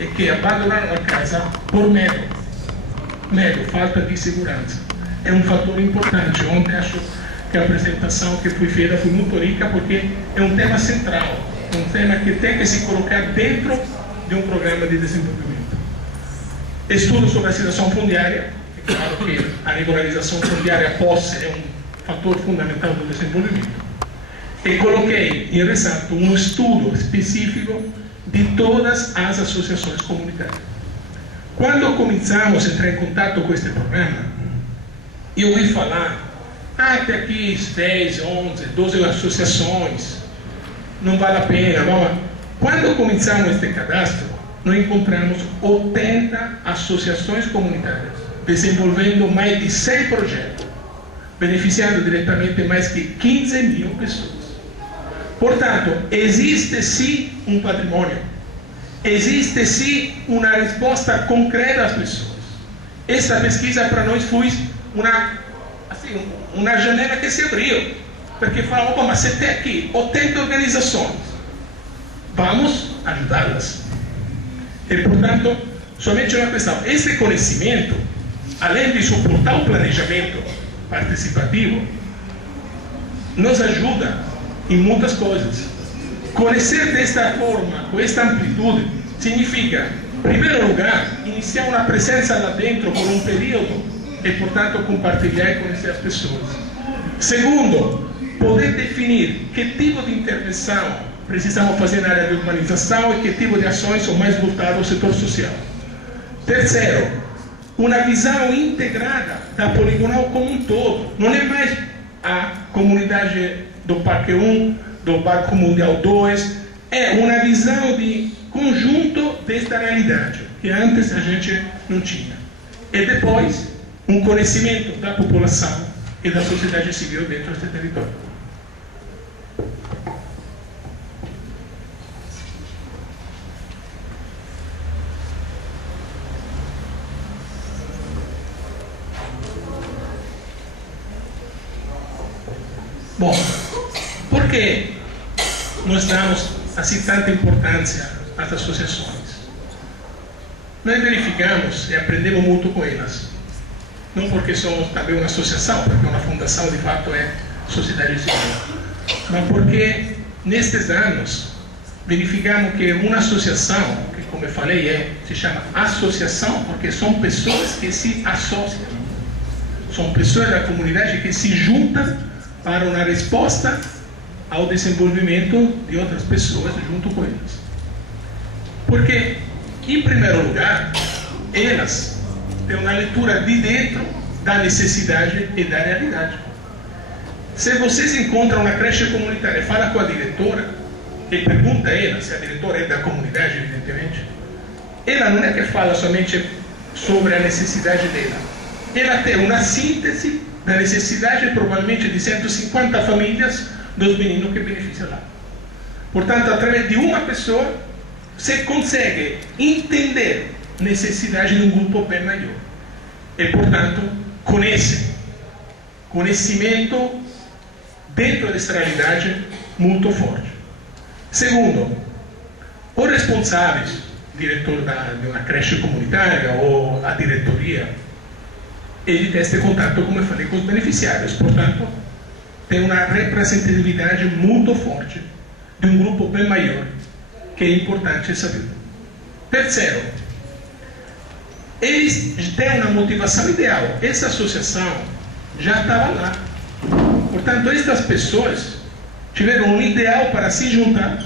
e que abandonaram a casa por medo. Medo, falta de segurança. É um fator importante. Ontem acho que a apresentação que foi feita foi muito rica porque é um tema central, um tema que tem que se colocar dentro de um programa de desenvolvimento. Estudo sobre a situação fundiária. É claro que a regularização fundiária, a posse, é um fator fundamental do desenvolvimento. E coloquei em ressalto um estudo específico de todas as associações comunitárias. Quando começamos a entrar em contato com este programa, eu ouvi falar, até aqui 10, 11, 12 associações, não vale a pena. Vamos. Quando começamos este cadastro, nós encontramos 80 associações comunitárias, desenvolvendo mais de 100 projetos, beneficiando diretamente mais de 15 mil pessoas. Portanto, existe sim um patrimônio, existe sim uma resposta concreta às pessoas. Essa pesquisa para nós foi uma janela que se abriu, porque falaram, opa, mas você tem aqui 80 organizações, vamos ajudá-las. E, portanto, somente uma questão, esse conhecimento, além de suportar o planejamento participativo, nos ajuda em muitas coisas. Conhecer desta forma, com esta amplitude, significa, em primeiro lugar, iniciar uma presença lá dentro por um período e, portanto, compartilhar e conhecer as pessoas. Segundo, poder definir que tipo de intervenção precisamos fazer na área de urbanização e que tipo de ações são mais voltadas ao setor social. Terceiro, uma visão integrada da poligonal como um todo. Não é mais a comunidade do Parque 1, do Banco Mundial 2, é uma visão de conjunto desta realidade, que antes a gente não tinha. E depois, um conhecimento da população e da sociedade civil dentro deste território. Bom, por que nós damos assim tanta importância às associações? Nós verificamos e aprendemos muito com elas. Não porque somos também uma associação, porque uma fundação de fato é sociedade civil, mas porque nestes anos verificamos que uma associação, que como eu falei se chama associação, porque são pessoas que se associam, são pessoas da comunidade que se juntam para uma resposta ao desenvolvimento de outras pessoas junto com elas. Porque, em primeiro lugar, elas têm uma leitura de dentro da necessidade e da realidade. Se vocês encontram uma creche comunitária e fala com a diretora, e pergunta a ela, se a diretora é da comunidade, evidentemente, ela não é que fala somente sobre a necessidade dela. Ela tem uma síntese da necessidade provavelmente de 150 famílias dos meninos que beneficiam lá. Portanto, através de uma pessoa, você consegue entender a necessidade de um grupo bem maior. E, portanto, conhecimento dentro dessa realidade muito forte. Segundo, os responsáveis, diretor de uma creche comunitária ou a diretoria, ele tem este contato, como eu falei, com os beneficiários. Portanto, tem uma representatividade muito forte de um grupo bem maior, que é importante saber. Terceiro, eles têm uma motivação ideal. Essa associação já estava lá. Portanto, estas pessoas tiveram um ideal para se juntar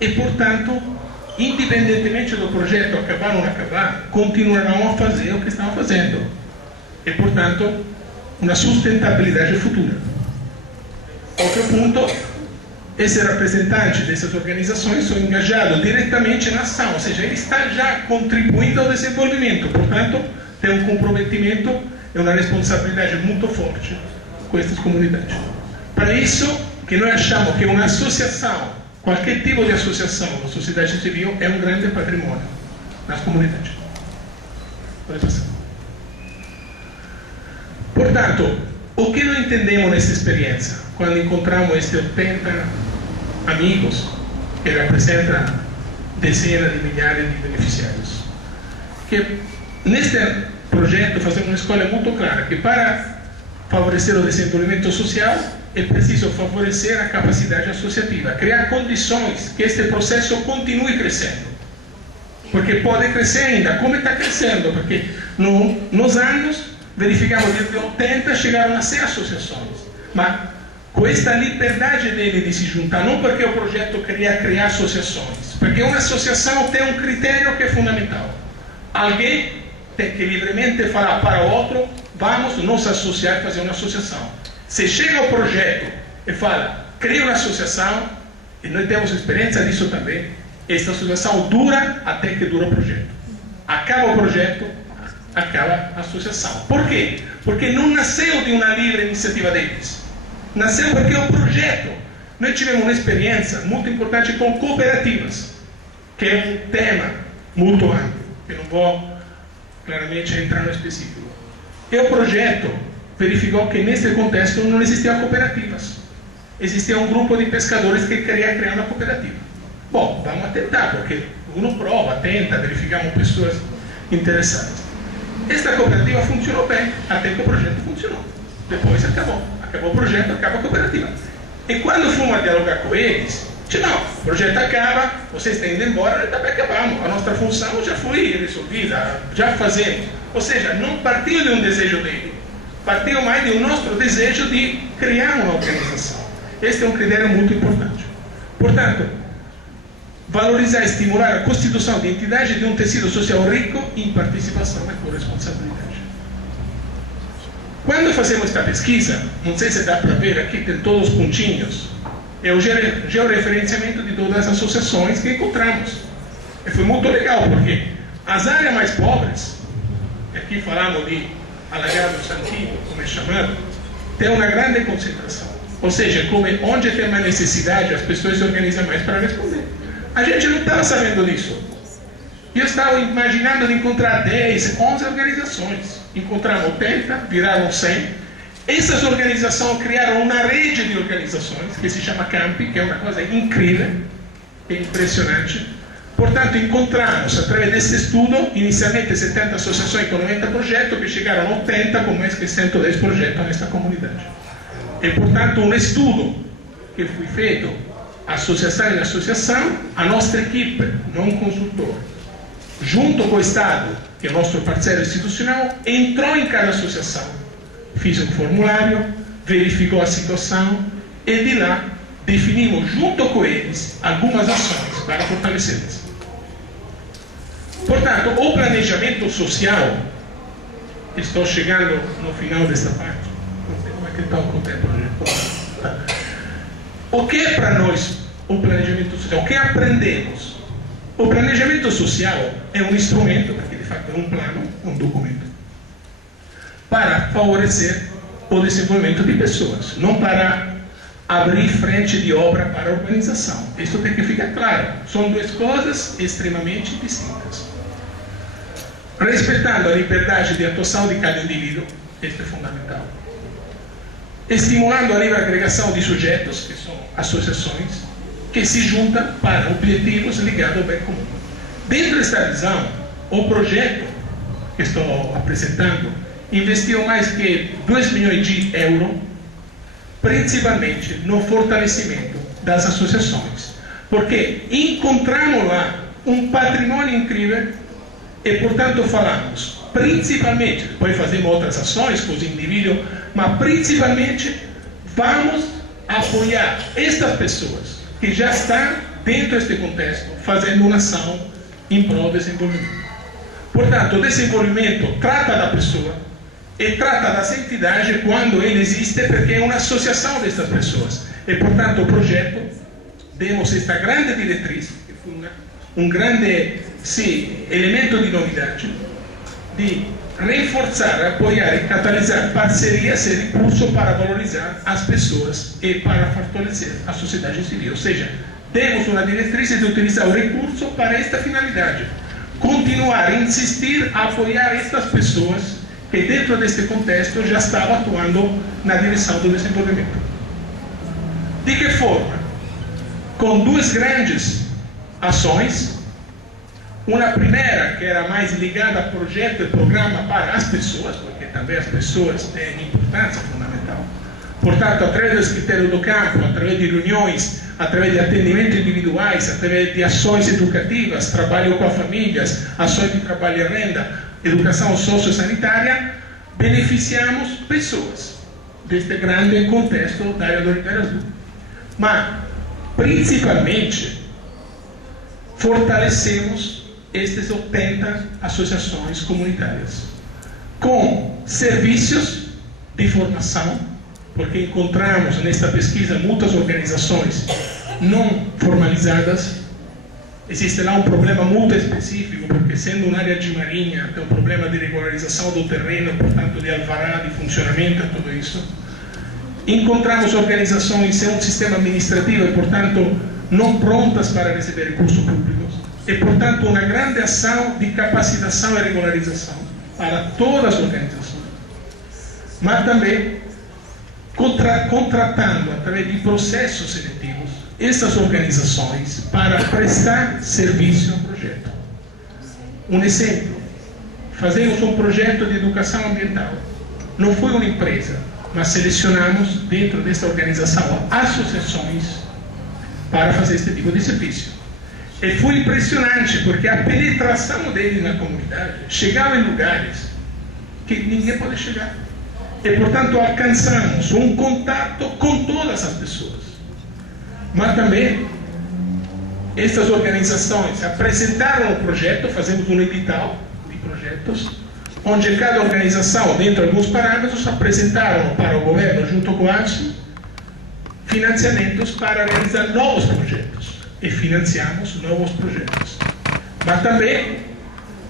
e, portanto, independentemente do projeto acabar ou não acabar, continuarão a fazer o que estavam fazendo. E, portanto, uma sustentabilidade futura. Outro ponto, esses representantes dessas organizações são engajados diretamente na ação, ou seja, ele está já contribuindo ao desenvolvimento, portanto, tem um comprometimento e uma responsabilidade muito forte com essas comunidades. Para isso, que nós achamos que uma associação, qualquer tipo de associação da sociedade civil, é um grande patrimônio nas comunidades. Pode passar. Portanto, o que nós entendemos nessa experiência, quando encontramos estes 80 amigos que representam dezenas de milhares de beneficiários? Que neste projeto fazemos uma escolha muito clara, que para favorecer o desenvolvimento social é preciso favorecer a capacidade associativa, criar condições que este processo continue crescendo. Porque pode crescer ainda, como está crescendo, porque nos anos verificamos que de 80 chegaram a 100 associações. Mas com esta liberdade dele de se juntar, não porque o projeto queria criar associações, porque uma associação tem um critério que é fundamental. Alguém tem que livremente falar para o outro, vamos nos associar e fazer uma associação. Se chega o projeto e fala, cria uma associação, e nós temos experiência disso também, esta associação dura até que dura o projeto. Acaba o projeto, acaba a associação. Por quê? Porque não nasceu de uma livre iniciativa deles. Nasceu porque o projeto, nós tivemos uma experiência muito importante com cooperativas, que é um tema muito amplo, que não vou claramente entrar no específico. E o projeto verificou que nesse contexto não existiam cooperativas. Existia um grupo de pescadores que queria criar uma cooperativa. Bom, vamos tentar, porque uno prova, tenta, verificamos pessoas interessadas. Esta cooperativa funcionou bem, até que o projeto funcionou. Depois acabou. Acabou o projeto, acaba a cooperativa. E quando fomos a dialogar com eles, disse, não, o projeto acaba, vocês têm ido embora, nós também acabamos. A nossa função já foi resolvida, já fazemos. Ou seja, não partiu de um desejo dele, partiu mais de um nosso desejo de criar uma organização. Este é um critério muito importante. Portanto, valorizar e estimular a constituição de entidade de um tecido social rico em participação e corresponsabilidade. Quando fazemos esta pesquisa, não sei se dá para ver, aqui tem todos os pontinhos, é o georreferenciamento de todas as associações que encontramos. E foi muito legal, porque as áreas mais pobres, aqui falamos de alagados antigos, como é chamado, tem uma grande concentração. Ou seja, onde tem mais necessidade, as pessoas se organizam mais para responder. A gente não estava sabendo disso. Eu estava imaginando de encontrar 10, 11 organizações. Encontramos 80, viraram 100. Essas organizações criaram uma rede de organizações, que se chama CAMPI, que é uma coisa incrível, é impressionante. Portanto, encontramos, através desse estudo, inicialmente 70 associações com 90 projetos, que chegaram a 80 com mais que 110 projetos nesta comunidade. E, portanto, um estudo que foi feito, associação em associação, a nossa equipe, não um consultor, junto com o Estado, que é o nosso parceiro institucional, entrou em cada associação, fez um formulário, verificou a situação e de lá definimos junto com eles algumas ações para fortalecê-las. Portanto, o planejamento social, estou chegando no final desta parte, não sei como é que está o tempo, gente. O que é para nós o planejamento social? O que aprendemos? O planejamento social é um instrumento, porque de facto é um plano, um documento, para favorecer o desenvolvimento de pessoas, não para abrir frente de obra para a urbanização. Isso tem que ficar claro. São duas coisas extremamente distintas. Respeitando a liberdade de atuação de cada indivíduo, isso é fundamental. Estimulando a livre agregação de sujeitos, que são associações, que se juntam para objetivos ligados ao bem comum. Dentro desta visão, o projeto que estou apresentando investiu mais que 2 milhões de euros, principalmente no fortalecimento das associações, porque encontramos lá um patrimônio incrível e, portanto, falamos principalmente, depois fazemos outras ações com os indivíduos, mas principalmente vamos apoiar estas pessoas que já estão dentro deste contexto fazendo uma ação em prol do desenvolvimento. Portanto, o desenvolvimento trata da pessoa e trata das entidades quando ele existe, porque é uma associação destas pessoas. E, portanto, o projeto demos esta grande diretriz, que foi um grande elemento de novidade, de reforçar, apoiar e catalisar parcerias e recursos para valorizar as pessoas e para fortalecer a sociedade civil. Ou seja, temos uma diretriz de utilizar o recurso para esta finalidade. Continuar a insistir a apoiar estas pessoas que dentro deste contexto já estavam atuando na direção do desenvolvimento. De que forma? Com duas grandes ações. Uma primeira, que era mais ligada a projeto e programa para as pessoas, porque também as pessoas têm importância fundamental. Portanto, através do escritório do campo, através de reuniões, através de atendimentos individuais, através de ações educativas, trabalho com as famílias, ações de trabalho e renda, educação sociosanitária, beneficiamos pessoas deste grande contexto da área do Ribeirão Azul. Mas, principalmente, fortalecemos estas 80 associações comunitárias, com serviços de formação, porque encontramos nesta pesquisa muitas organizações não formalizadas. Existe lá um problema muito específico, porque sendo uma área de marinha, tem um problema de regularização do terreno, portanto de alvará, de funcionamento, tudo isso. Encontramos organizações sem um sistema administrativo e, portanto, não prontas para receber recursos públicos. E, portanto, uma grande ação de capacitação e regularização para todas as organizações. Mas também contratando, através de processos seletivos, essas organizações para prestar serviço ao projeto. Um exemplo, fazemos um projeto de educação ambiental. Não foi uma empresa, mas selecionamos dentro desta organização associações para fazer este tipo de serviço. E foi impressionante, porque a penetração dele na comunidade chegava em lugares que ninguém pode chegar. E, portanto, alcançamos um contato com todas as pessoas. Mas também, essas organizações apresentaram o projeto, fazemos um edital de projetos, onde cada organização, dentro de alguns parâmetros, apresentaram para o governo, junto com a ANSI, financiamentos para realizar novos projetos. E financiamos novos projetos. Mas também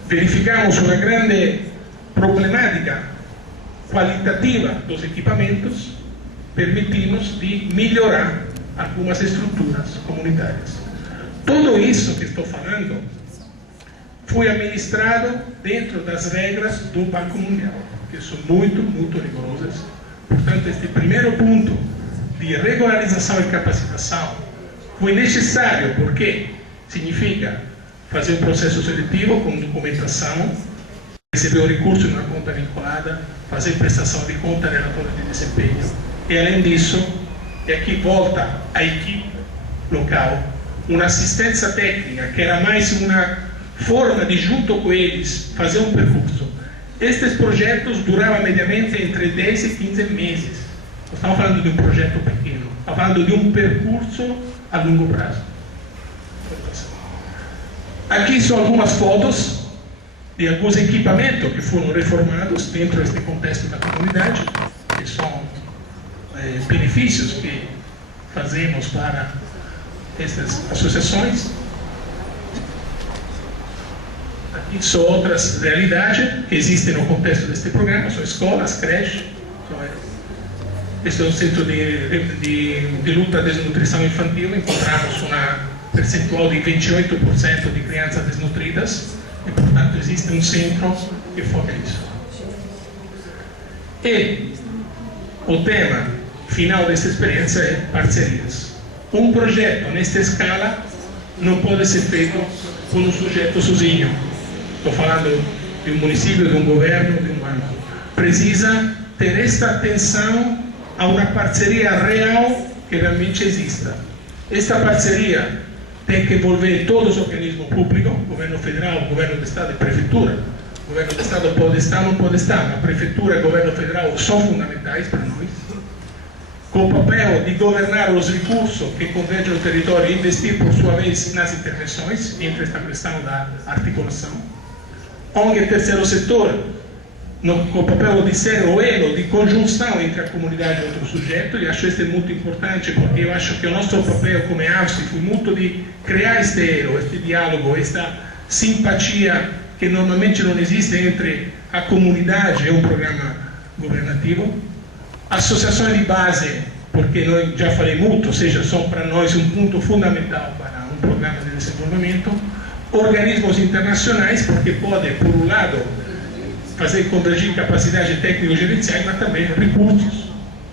verificamos uma grande problemática qualitativa dos equipamentos, permitimos de melhorar algumas estruturas comunitárias. Tudo isso que estou falando foi administrado dentro das regras do Banco Mundial, que são muito, muito rigorosas. Portanto, este primeiro ponto de regularização e capacitação foi necessário, porque significa fazer um processo seletivo com documentação, receber o recurso em uma conta vinculada, fazer prestação de conta relatório de desempenho. E, além disso, é que volta a equipe local, uma assistência técnica, que era mais uma forma de, junto com eles, fazer um percurso. Estes projetos duravam mediamente entre 10 e 15 meses. Não estamos falando de um projeto pequeno, estamos falando de um percurso a longo prazo. Aqui são algumas fotos de alguns equipamentos que foram reformados dentro deste contexto da comunidade, que são benefícios que fazemos para essas associações. Aqui são outras realidades que existem no contexto deste programa, são escolas, creches. Este é um centro de luta à desnutrição infantil. Encontramos uma percentual de 28% de crianças desnutridas e, portanto, existe um centro que foca nisso. E o tema final desta experiência é parcerias. Um projeto nesta escala não pode ser feito por um sujeito sozinho. Estou falando de um município, de um governo, de um banco. Precisa ter esta atenção a uma parceria real que realmente exista. Esta parceria tem que envolver todos os organismos públicos, governo federal, governo do estado e prefeitura. O governo do estado pode estar, não pode estar, mas a prefeitura e o governo federal são fundamentais para nós. com o papel de governar os recursos que convergem no território e investir, por sua vez, nas intervenções, entre esta questão da articulação. ONG terceiro setor, com o papel de ser o elo de conjunção entre a comunidade e outro sujeito, e acho isso muito importante, porque eu acho que o nosso papel como AFSI foi muito de criar este elo, este diálogo, esta simpatia que normalmente não existe entre a comunidade e um programa governativo. Associações de base, porque eu já falei muito, ou seja, são para nós um ponto fundamental para um programa de desenvolvimento. Organismos internacionais, porque podem, por um lado, fazer convergir capacidade técnico-gerenciais, mas também recursos.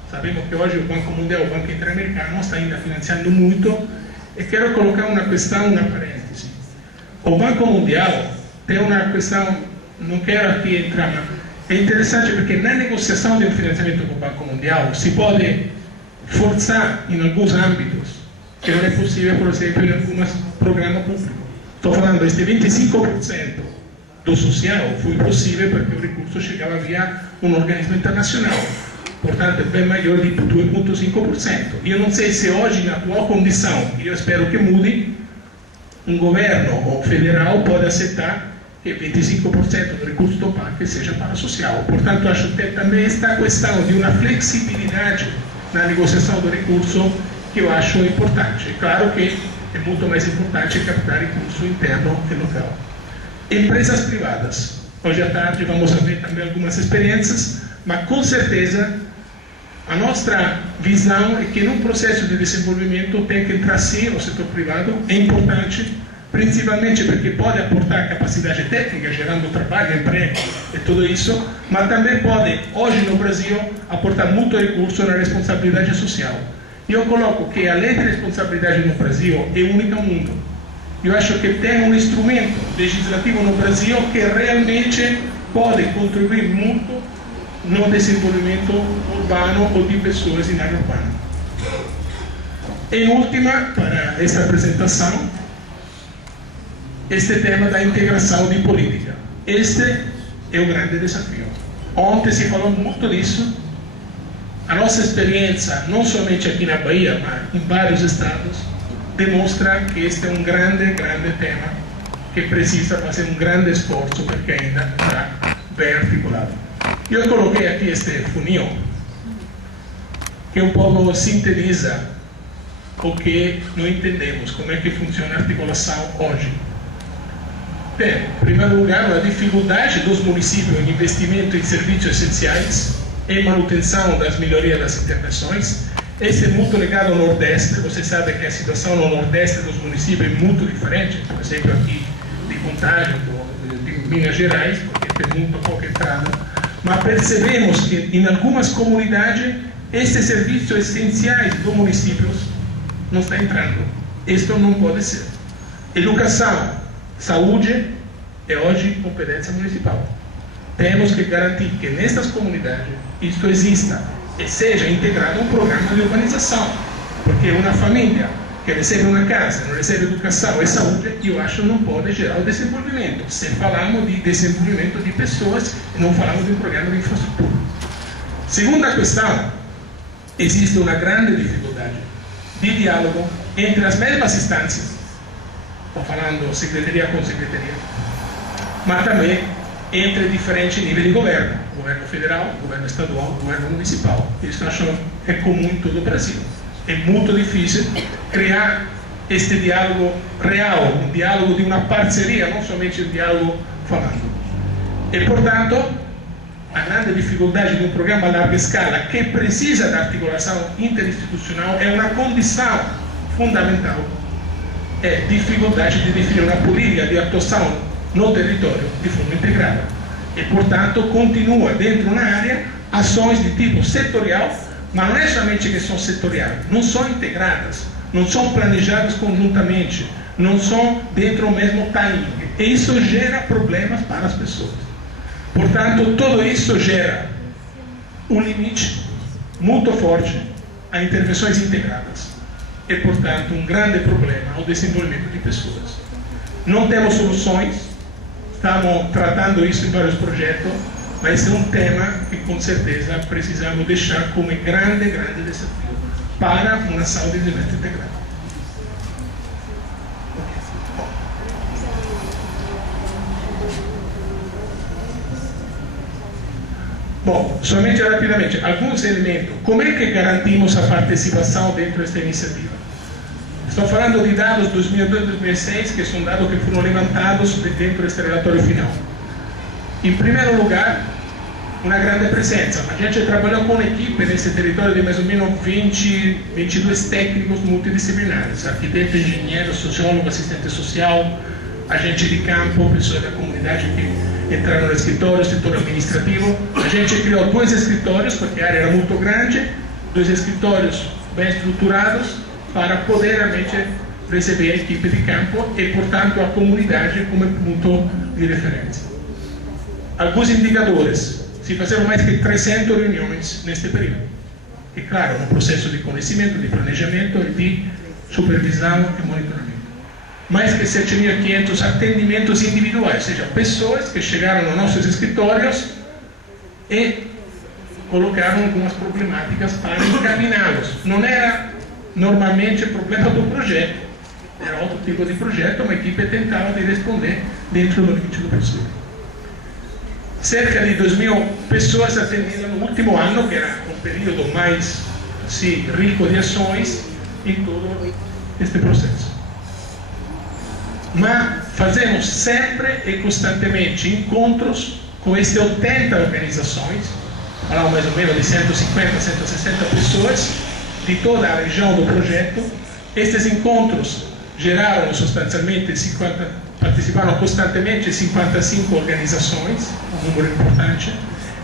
Sabemos que hoje o Banco Mundial, o Banco Interamericano, está ainda financiando muito. E quero colocar uma questão na parêntese. O Banco Mundial tem uma questão, não quero aqui entrar, mas é interessante porque na negociação de um financiamento com o Banco Mundial se pode forçar em alguns âmbitos que não é possível, por exemplo, em alguns programas públicos. Estou falando deste 25% do social foi possível porque o recurso chegava via um organismo internacional. Portanto, é bem maior de 2,5%. E eu não sei se hoje, na atual condição, e eu espero que mude, um governo federal pode aceitar que 25% do recurso do PAC seja para social. Portanto, acho que também esta questão de uma flexibilidade na negociação do recurso que eu acho importante. Claro que é muito mais importante captar recurso interno e local. Empresas privadas. Hoje à tarde vamos ver também algumas experiências, mas com certeza a nossa visão é que num processo de desenvolvimento tem que entrar sim o setor privado, é importante, principalmente porque pode aportar capacidade técnica, gerando trabalho, emprego e tudo isso, mas também pode, hoje no Brasil, aportar muito recurso na responsabilidade social. E eu coloco que a lei de responsabilidade no Brasil é única no mundo. Eu acho que tem um instrumento legislativo no Brasil que realmente pode contribuir muito no desenvolvimento urbano ou de pessoas em área urbana. Em última, para esta apresentação, este tema da integração de política. Este é o grande desafio. Ontem se falou muito disso. A nossa experiência, não somente aqui na Bahia, mas em vários estados, demonstra que este é um grande tema que precisa fazer um grande esforço porque ainda está bem articulado. Eu coloquei aqui este funil que um pouco sintetiza o que não entendemos, como é que funciona a articulação hoje. Bem, em primeiro lugar, a dificuldade dos municípios em investimento em serviços essenciais, em manutenção das melhorias das intervenções. Esse é muito ligado ao Nordeste. Você sabe que a situação no Nordeste dos municípios é muito diferente, por exemplo, aqui de Contagem, de Minas Gerais, porque tem muito pouca entrada. Mas percebemos que em algumas comunidades, esses serviços essenciais dos municípios não estão entrando. Isto não pode ser. Educação, saúde é hoje competência municipal. Temos que garantir que nestas comunidades isto exista e seja integrado a um programa de urbanização. Porque uma família que recebe uma casa, não recebe educação e saúde, eu acho que não pode gerar o desenvolvimento. Se falamos de desenvolvimento de pessoas, não falamos de um programa de infraestrutura. Segunda questão, existe uma grande dificuldade de diálogo entre as mesmas instâncias, estou falando secretaria com secretaria, mas também entre diferentes níveis de governo, governo federal, governo estadual, governo municipal. Isso acho é comum em todo o Brasil. É muito difícil criar este diálogo real, um diálogo de uma parceria, não somente um diálogo falando. E, portanto, a grande dificuldade de um programa a larga escala que precisa da articulação interinstitucional é uma condição fundamental. É dificuldade de definir uma política de atuação no território de forma integrada. E, portanto, continua dentro de uma área ações de tipo setorial, mas não é somente que são setoriais, não são integradas, não são planejadas conjuntamente, não são dentro do mesmo timing. E isso gera problemas para as pessoas. Portanto, tudo isso gera um limite muito forte a intervenções integradas. E, portanto, um grande problema ao desenvolvimento de pessoas. Não temos soluções, estamos tratando isso em vários projetos, mas é um tema que com certeza precisamos deixar como grande desafio. para uma saúde e desenvolvimento integrado. Bom, somente rapidamente, alguns elementos. Como é que garantimos a participação dentro desta iniciativa? Estou falando de dados 2002-2006, que são dados que foram levantados dentro deste relatório final. Em primeiro lugar, uma grande presença. A gente trabalhou com uma equipe nesse território de mais ou menos 22 técnicos multidisciplinares, arquiteto, engenheiro, sociólogo, assistente social, agente de campo, pessoas da comunidade que entraram no escritório, setor administrativo. A gente criou 2 escritórios, porque a área era muito grande, 2 escritórios bem estruturados, para poder realmente receber a equipe de campo e, portanto, a comunidade como ponto de referência. Alguns indicadores. Se fizeram mais de 300 reuniões neste período. E, claro, um processo de conhecimento, de planejamento e de supervisão e monitoramento. Mais de 7.500 atendimentos individuais, ou seja, pessoas que chegaram aos nossos escritórios e colocaram algumas problemáticas para encaminhá-los. Não era normalmente o problema do projeto, era outro tipo de projeto, uma equipe tentava de responder dentro do limite do possível. Cerca de 2.000 pessoas atendidas no último ano, que era um período mais rico de ações em todo este processo. Mas fazemos sempre e constantemente encontros com estas 80 organizações, falamos mais ou menos de 150, 160 pessoas, de toda a região do projeto. Estes encontros geraram substancialmente participaram constantemente 55 organizações, um número importante.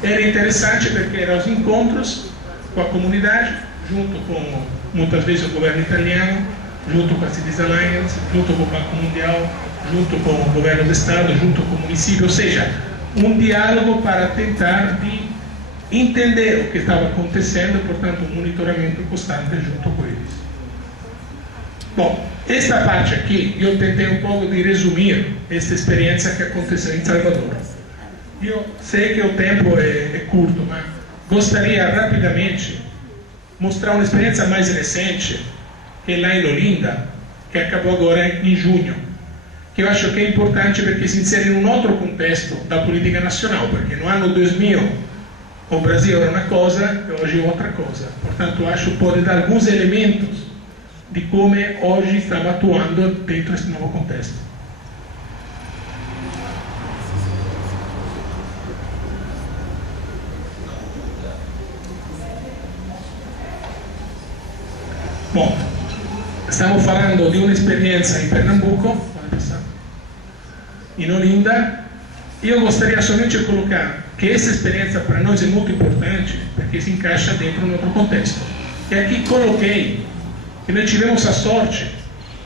Era interessante porque eram os encontros com a comunidade, junto com, muitas vezes, o governo italiano, junto com a Citizen Alliance, junto com o Banco Mundial, junto com o governo do Estado, junto com o município, ou seja, um diálogo para tentar de entender o que estava acontecendo, portanto, um monitoramento constante junto com eles. Bom, esta parte aqui, eu tentei um pouco de resumir esta experiência que aconteceu em Salvador. Eu sei que o tempo é curto, mas gostaria rapidamente mostrar uma experiência mais recente, que é lá em Olinda, que acabou agora em junho, que eu acho que é importante porque se insere em um outro contexto da política nacional, porque no ano 2000 o Brasil era uma coisa e hoje é outra coisa. Portanto, acho que pode dar alguns elementos de como hoje estava atuando dentro desse novo contexto. Bom, estamos falando de uma experiência em Pernambuco, em Olinda, e eu gostaria somente de colocar que essa experiência para nós é muito importante, porque se encaixa dentro de um outro contexto. E aqui coloquei que nós tivemos a sorte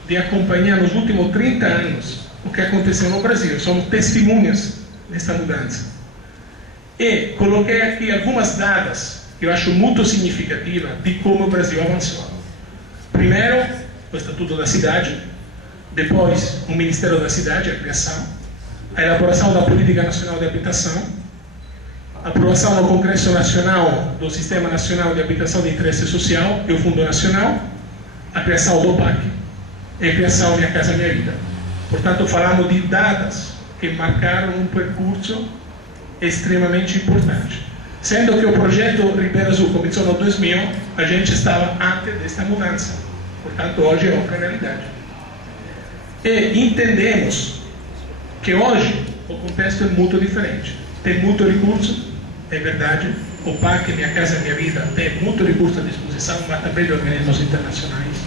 de acompanhar nos últimos 30 anos o que aconteceu no Brasil. Somos testemunhas dessa mudança. E coloquei aqui algumas datas que eu acho muito significativas de como o Brasil avançou. Primeiro, o Estatuto da Cidade, depois o Ministério da Cidade, a criação, a elaboração da Política Nacional de Habitação, a aprovação no Congresso Nacional do Sistema Nacional de Habitação de Interesse Social e o Fundo Nacional, a criação do PAC e a criação Minha Casa Minha Vida. Portanto, falamos de datas que marcaram um percurso extremamente importante. Sendo que o projeto Ribeira Azul começou no 2000, a gente estava antes desta mudança. Portanto, hoje é outra realidade. E entendemos que hoje o contexto é muito diferente. Tem muito recurso, é verdade. O PAC, Minha Casa Minha Vida, tem muito recurso à disposição, mas também de organismos internacionais.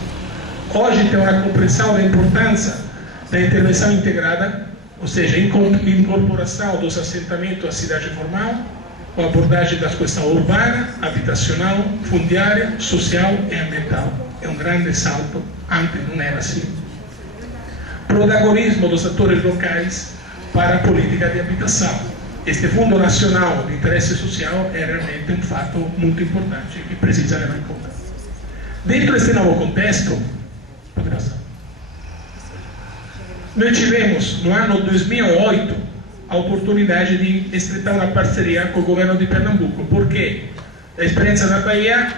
Hoje tem uma compreensão da importância da intervenção integrada, ou seja, incorporação dos assentamentos à cidade formal, com a abordagem das questões urbana, habitacional, fundiária, social e ambiental. É um grande salto, antes não era assim. Protagonismo dos atores locais para a política de habitação. Este Fundo Nacional de Interesse Social é realmente um fato muito importante que precisa levar em conta. Dentro desse novo contexto, nós tivemos no ano 2008 a oportunidade de estreitar uma parceria com o governo de Pernambuco, porque a experiência da Bahia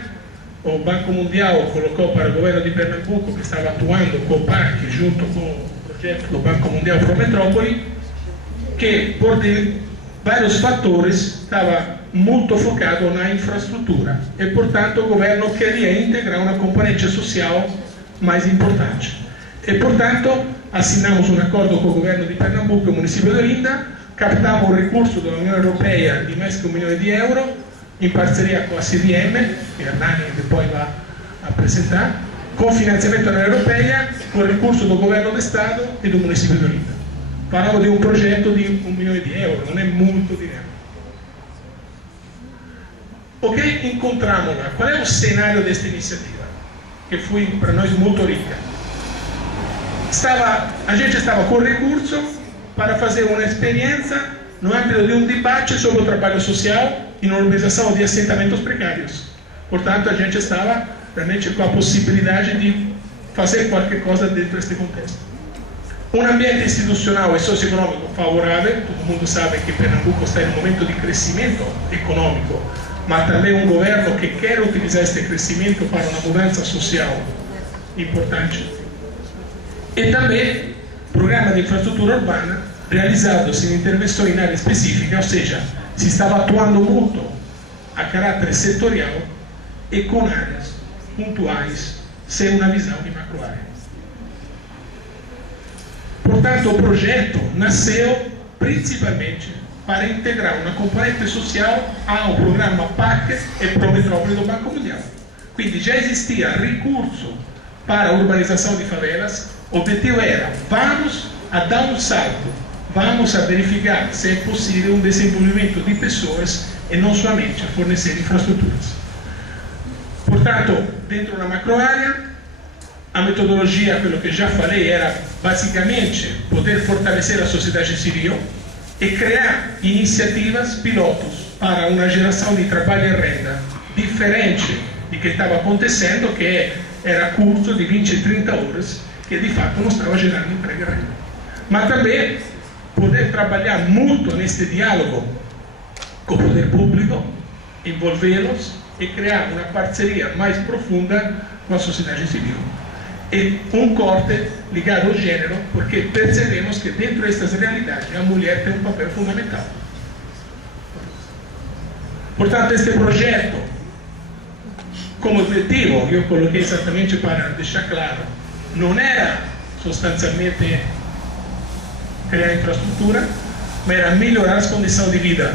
o Banco Mundial colocou para o governo de Pernambuco, que estava atuando com o PAC, junto com o projeto do Banco Mundial para a Metrópole, que por vários fatores estava muito focado na infraestrutura e, portanto, o governo queria integrar uma componente social mais importante. E, portanto, assinamos um acordo com o governo de Pernambuco e o município de Olinda, captamos o recurso da União Europeia de mais que €1 milhão, em parceria com a CDM, que a Hernani depois vai apresentar, com financiamento da União Europeia, com recurso do governo do Estado e do município de Olinda. Falamos de um projeto de €1 milhão, não é muito dinheiro. O que encontramos lá? Qual é o cenário desta iniciativa? Que foi para nós muito rica. A gente estava com recurso para fazer uma experiência no âmbito de um debate sobre o trabalho social e na organização de assentamentos precários. Portanto, a gente estava realmente com a possibilidade de fazer qualquer coisa dentro deste contexto. Um ambiente institucional e socioeconômico favorável, todo mundo sabe que Pernambuco está em um momento de crescimento econômico, mas também um governo que quer utilizar este crescimento para uma mudança social importante. E também programa de infraestrutura urbana realizado sem intervenção em área específica, ou seja, se estava atuando muito a caráter setorial e com áreas pontuais, sem uma visão de macro-área. Portanto, o projeto nasceu principalmente para integrar uma componente social ao programa PAC e Prometrópole do Banco Mundial. Quindi já existia recurso para a urbanização de favelas. O objetivo era: vamos a dar um salto, vamos a verificar se é possível um desenvolvimento de pessoas e não somente a fornecer infraestruturas. Portanto, dentro da macro-área, a metodologia, pelo que já falei, era basicamente poder fortalecer a sociedade civil e criar iniciativas pilotos para uma geração de trabalho e renda diferente do que estava acontecendo, que era curso de 20 e 30 horas, que de fato não estava gerando emprego e renda. Mas também poder trabalhar muito neste diálogo com o poder público, envolvê-los e criar uma parceria mais profunda com a sociedade civil. E um corte ligado ao gênero, porque percebemos que dentro destas realidades a mulher tem um papel fundamental. Portanto, este projeto, como objetivo, eu coloquei exatamente para deixar claro, não era sostancialmente criar infraestrutura, mas era melhorar as condições de vida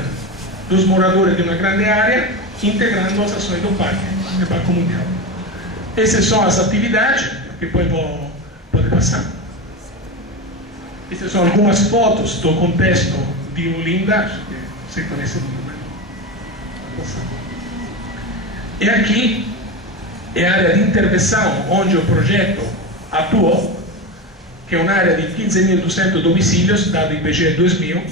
dos moradores de uma grande área, integrando as ações do PAC, do Banco Mundial. Essas são as atividades, que depois vou poder passar. Essas são algumas fotos do contexto de Olinda, acho que você conhece muito bem. E aqui é a área de intervenção onde o projeto atuou, que é uma área de 15.200 domicílios, dado IBGE 2000,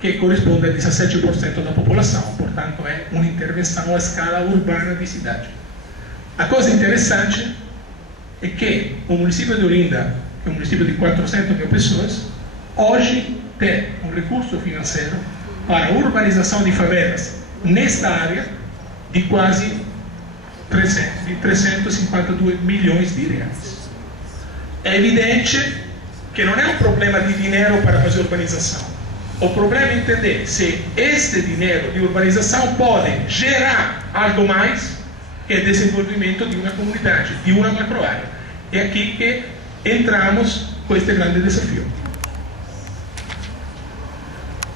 que corresponde a 17% da população. Portanto, é uma intervenção à escala urbana de cidade. A coisa interessante é que o município de Olinda, que é um município de 400 mil pessoas, hoje tem um recurso financeiro para a urbanização de favelas nesta área de quase 352 milhões de reais. É evidente que não é um problema de dinheiro para fazer urbanização. O problema é entender se este dinheiro de urbanização pode gerar algo mais que o desenvolvimento de uma comunidade, de uma macro-área. É aqui que entramos com este grande desafio.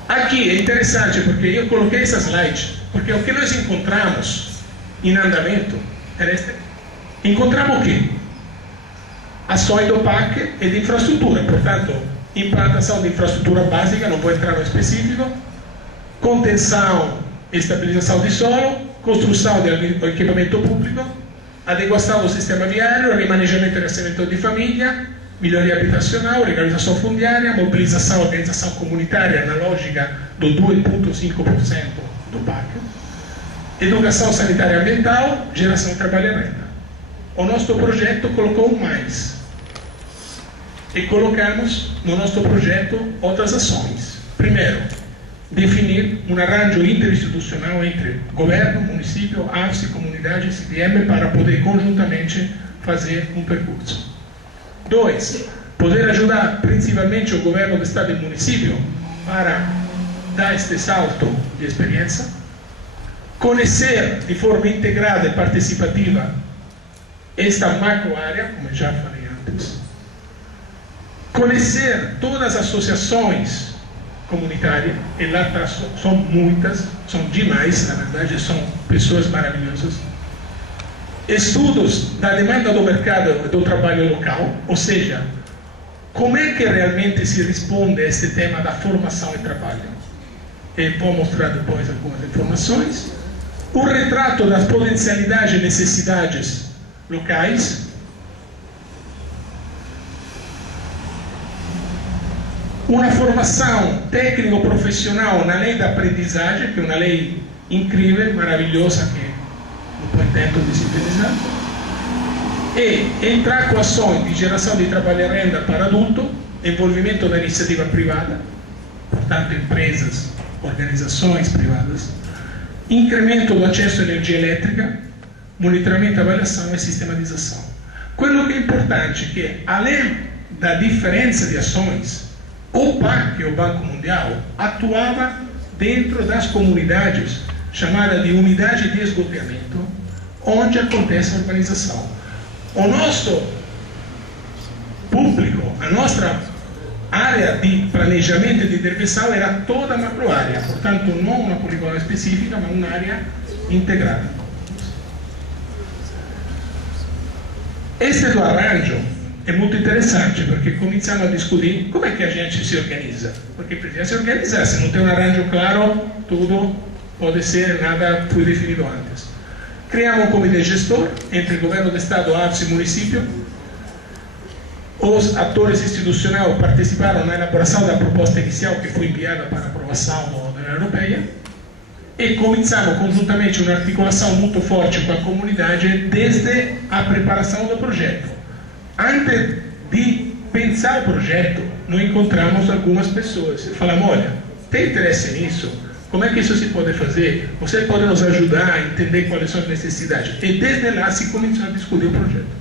Aqui é interessante porque eu coloquei essa slide, porque o que nós encontramos em andamento era este. Encontramos o quê? Ações do PAC e de infraestrutura, portanto, implantação de infraestrutura básica, não vou entrar no específico, contenção e estabilização de solo, construção de equipamento público, adequação do sistema viário, remanejamento e nascimento de família, melhoria habitacional, legalização fundiária, mobilização e organização comunitária na lógica do 2,5% do PAC, educação sanitária e ambiental, geração de trabalho e renda. O nosso projeto colocou um mais. E colocamos no nosso projeto outras ações. Primeiro, definir um arranjo interinstitucional entre governo, município, AFSI, comunidade e CDM para poder conjuntamente fazer um percurso. 2. Poder ajudar principalmente o governo do estado e município para dar este salto de experiência, conhecer de forma integrada e participativa esta macro área, como já falei antes, conhecer todas as associações comunitárias, e lá são muitas, são demais, na verdade, são pessoas maravilhosas, estudos da demanda do mercado e do trabalho local, ou seja, como é que realmente se responde a esse tema da formação e trabalho. E vou mostrar depois algumas informações. O retrato das potencialidades e necessidades locais. Uma formação técnico-profissional na lei da aprendizagem, que é uma lei incrível, maravilhosa, que depois tento de sintetizar. E entrar com ações de geração de trabalho e renda para adulto, envolvimento da iniciativa privada, portanto empresas, organizações privadas, incremento do acesso à energia elétrica, monitoramento, avaliação e sistematização. Quello che è importante è che, além da differenza di ações, o PAC, o Banco Mundial, atuava dentro das comunidades, chamada de unidade de esgotamento, onde acontece a urbanização. O nosso público, a nossa área de planejamento e de intervenção era toda a macroárea, portanto não uma polígono específica, mas uma área integrada. Este do arranjo é muito interessante, porque começamos a discutir como é que a gente se organiza. Porque precisa se organizar, se não tem um arranjo claro, tudo pode ser, nada foi definido antes. Criamos um comitê gestor entre o governo do estado, AFSI e município. Os atores institucionais participaram na elaboração da proposta inicial que foi enviada para aprovação da União Europeia e começamos conjuntamente uma articulação muito forte com a comunidade desde a preparação do projeto. Antes de pensar o projeto, nós encontramos algumas pessoas e falamos, olha, tem interesse nisso? Como é que isso se pode fazer? Você pode nos ajudar a entender quais são as necessidades? E desde lá se começou a discutir o projeto.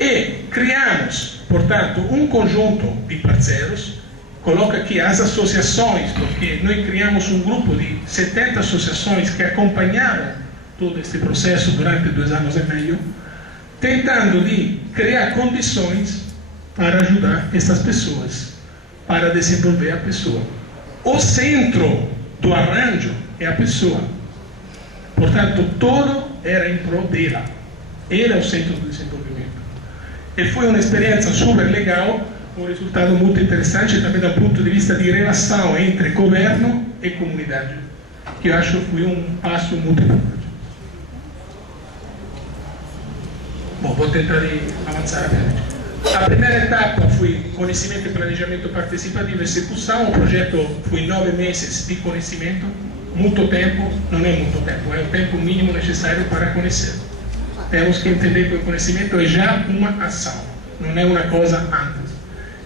E criamos, portanto, um conjunto de parceiros, coloca aqui as associações, porque nós criamos um grupo de 70 associações que acompanharam todo este processo durante 2 anos e meio, tentando de criar condições para ajudar essas pessoas, para desenvolver a pessoa. O centro do arranjo é a pessoa. Portanto, todo era em prol dela. Ele é o centro do desenvolvimento. E foi uma experiência super legal, um resultado muito interessante também do ponto de vista de relação entre governo e comunidade, que eu acho que foi um passo muito importante. Bom, vou tentar avançar rapidamente. A primeira etapa foi conhecimento e planejamento participativo e execução. O projeto foi 9 meses de conhecimento, muito tempo, não é muito tempo, é o tempo mínimo necessário para conhecer. Temos que entender que o conhecimento é já uma ação, não é uma coisa antes.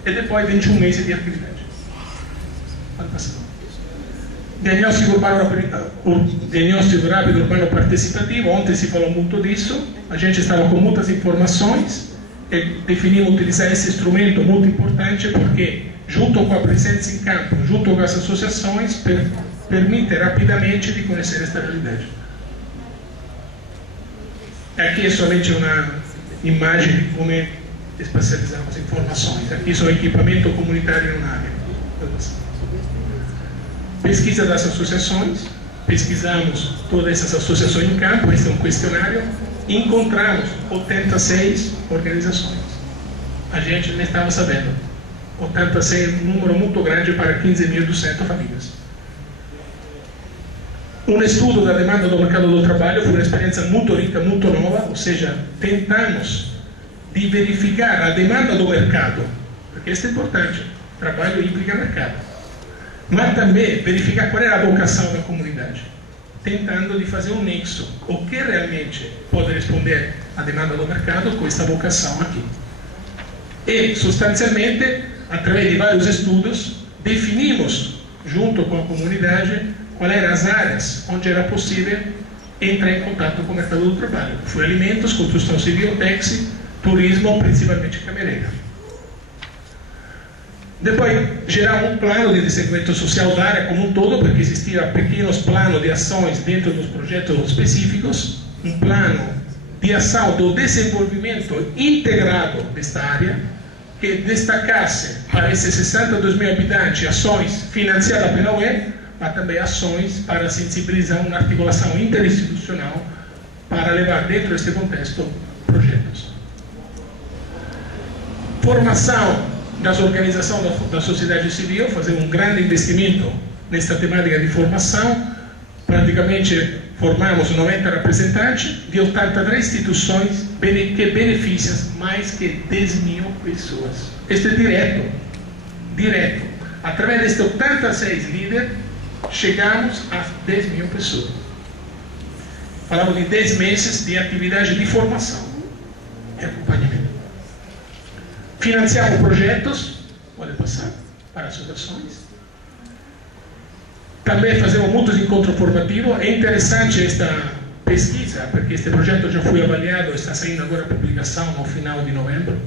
E depois 21 meses de atividade. Diagnóstico rápido urbano participativo, ontem se falou muito disso, a gente estava com muitas informações e definimos utilizar esse instrumento muito importante porque, junto com a presença em campo, junto com as associações, permite rapidamente de conhecer esta realidade. Aqui é somente uma imagem de como especializamos informações. Aqui são equipamento comunitário na área. Pesquisa das associações, pesquisamos todas essas associações em campo, esse é um questionário, e encontramos 86 organizações. A gente não estava sabendo. 86 é um número muito grande para 15.200 famílias. Um estudo da demanda do mercado do trabalho foi uma experiência muito rica, muito nova, ou seja, tentamos de verificar a demanda do mercado, porque isso é importante, trabalho implica mercado, mas também verificar qual era a vocação da comunidade, tentando de fazer um nexo, o que realmente pode responder à demanda do mercado com esta vocação aqui. E, substancialmente, através de vários estudos, definimos junto com a comunidade, quais eram as áreas onde era possível entrar em contato com o mercado do trabalho. Foi alimentos, construção civil, táxi, turismo, principalmente cabeleireiro. Depois, gerar um plano de desenvolvimento social da área como um todo, porque existiam pequenos planos de ações dentro dos projetos específicos, um plano de ação do desenvolvimento integrado desta área, que destacasse para esses 62 mil habitantes ações financiadas pela UE, mas também ações para sensibilizar uma articulação interinstitucional para levar dentro deste contexto projetos. Formação das organizações da sociedade civil, fazer um grande investimento nesta temática de formação. Praticamente formamos 90 representantes de 83 instituições que beneficiam mais que 10 mil pessoas. Isto é direto. Através destes 86 líderes, chegamos a 10 mil pessoas. Falamos de 10 meses de atividade de formação e acompanhamento. Financiamos projetos, pode passar, para associações. Também fazemos muitos encontros formativos. É interessante esta pesquisa, porque este projeto já foi avaliado, está saindo agora a publicação no final de novembro,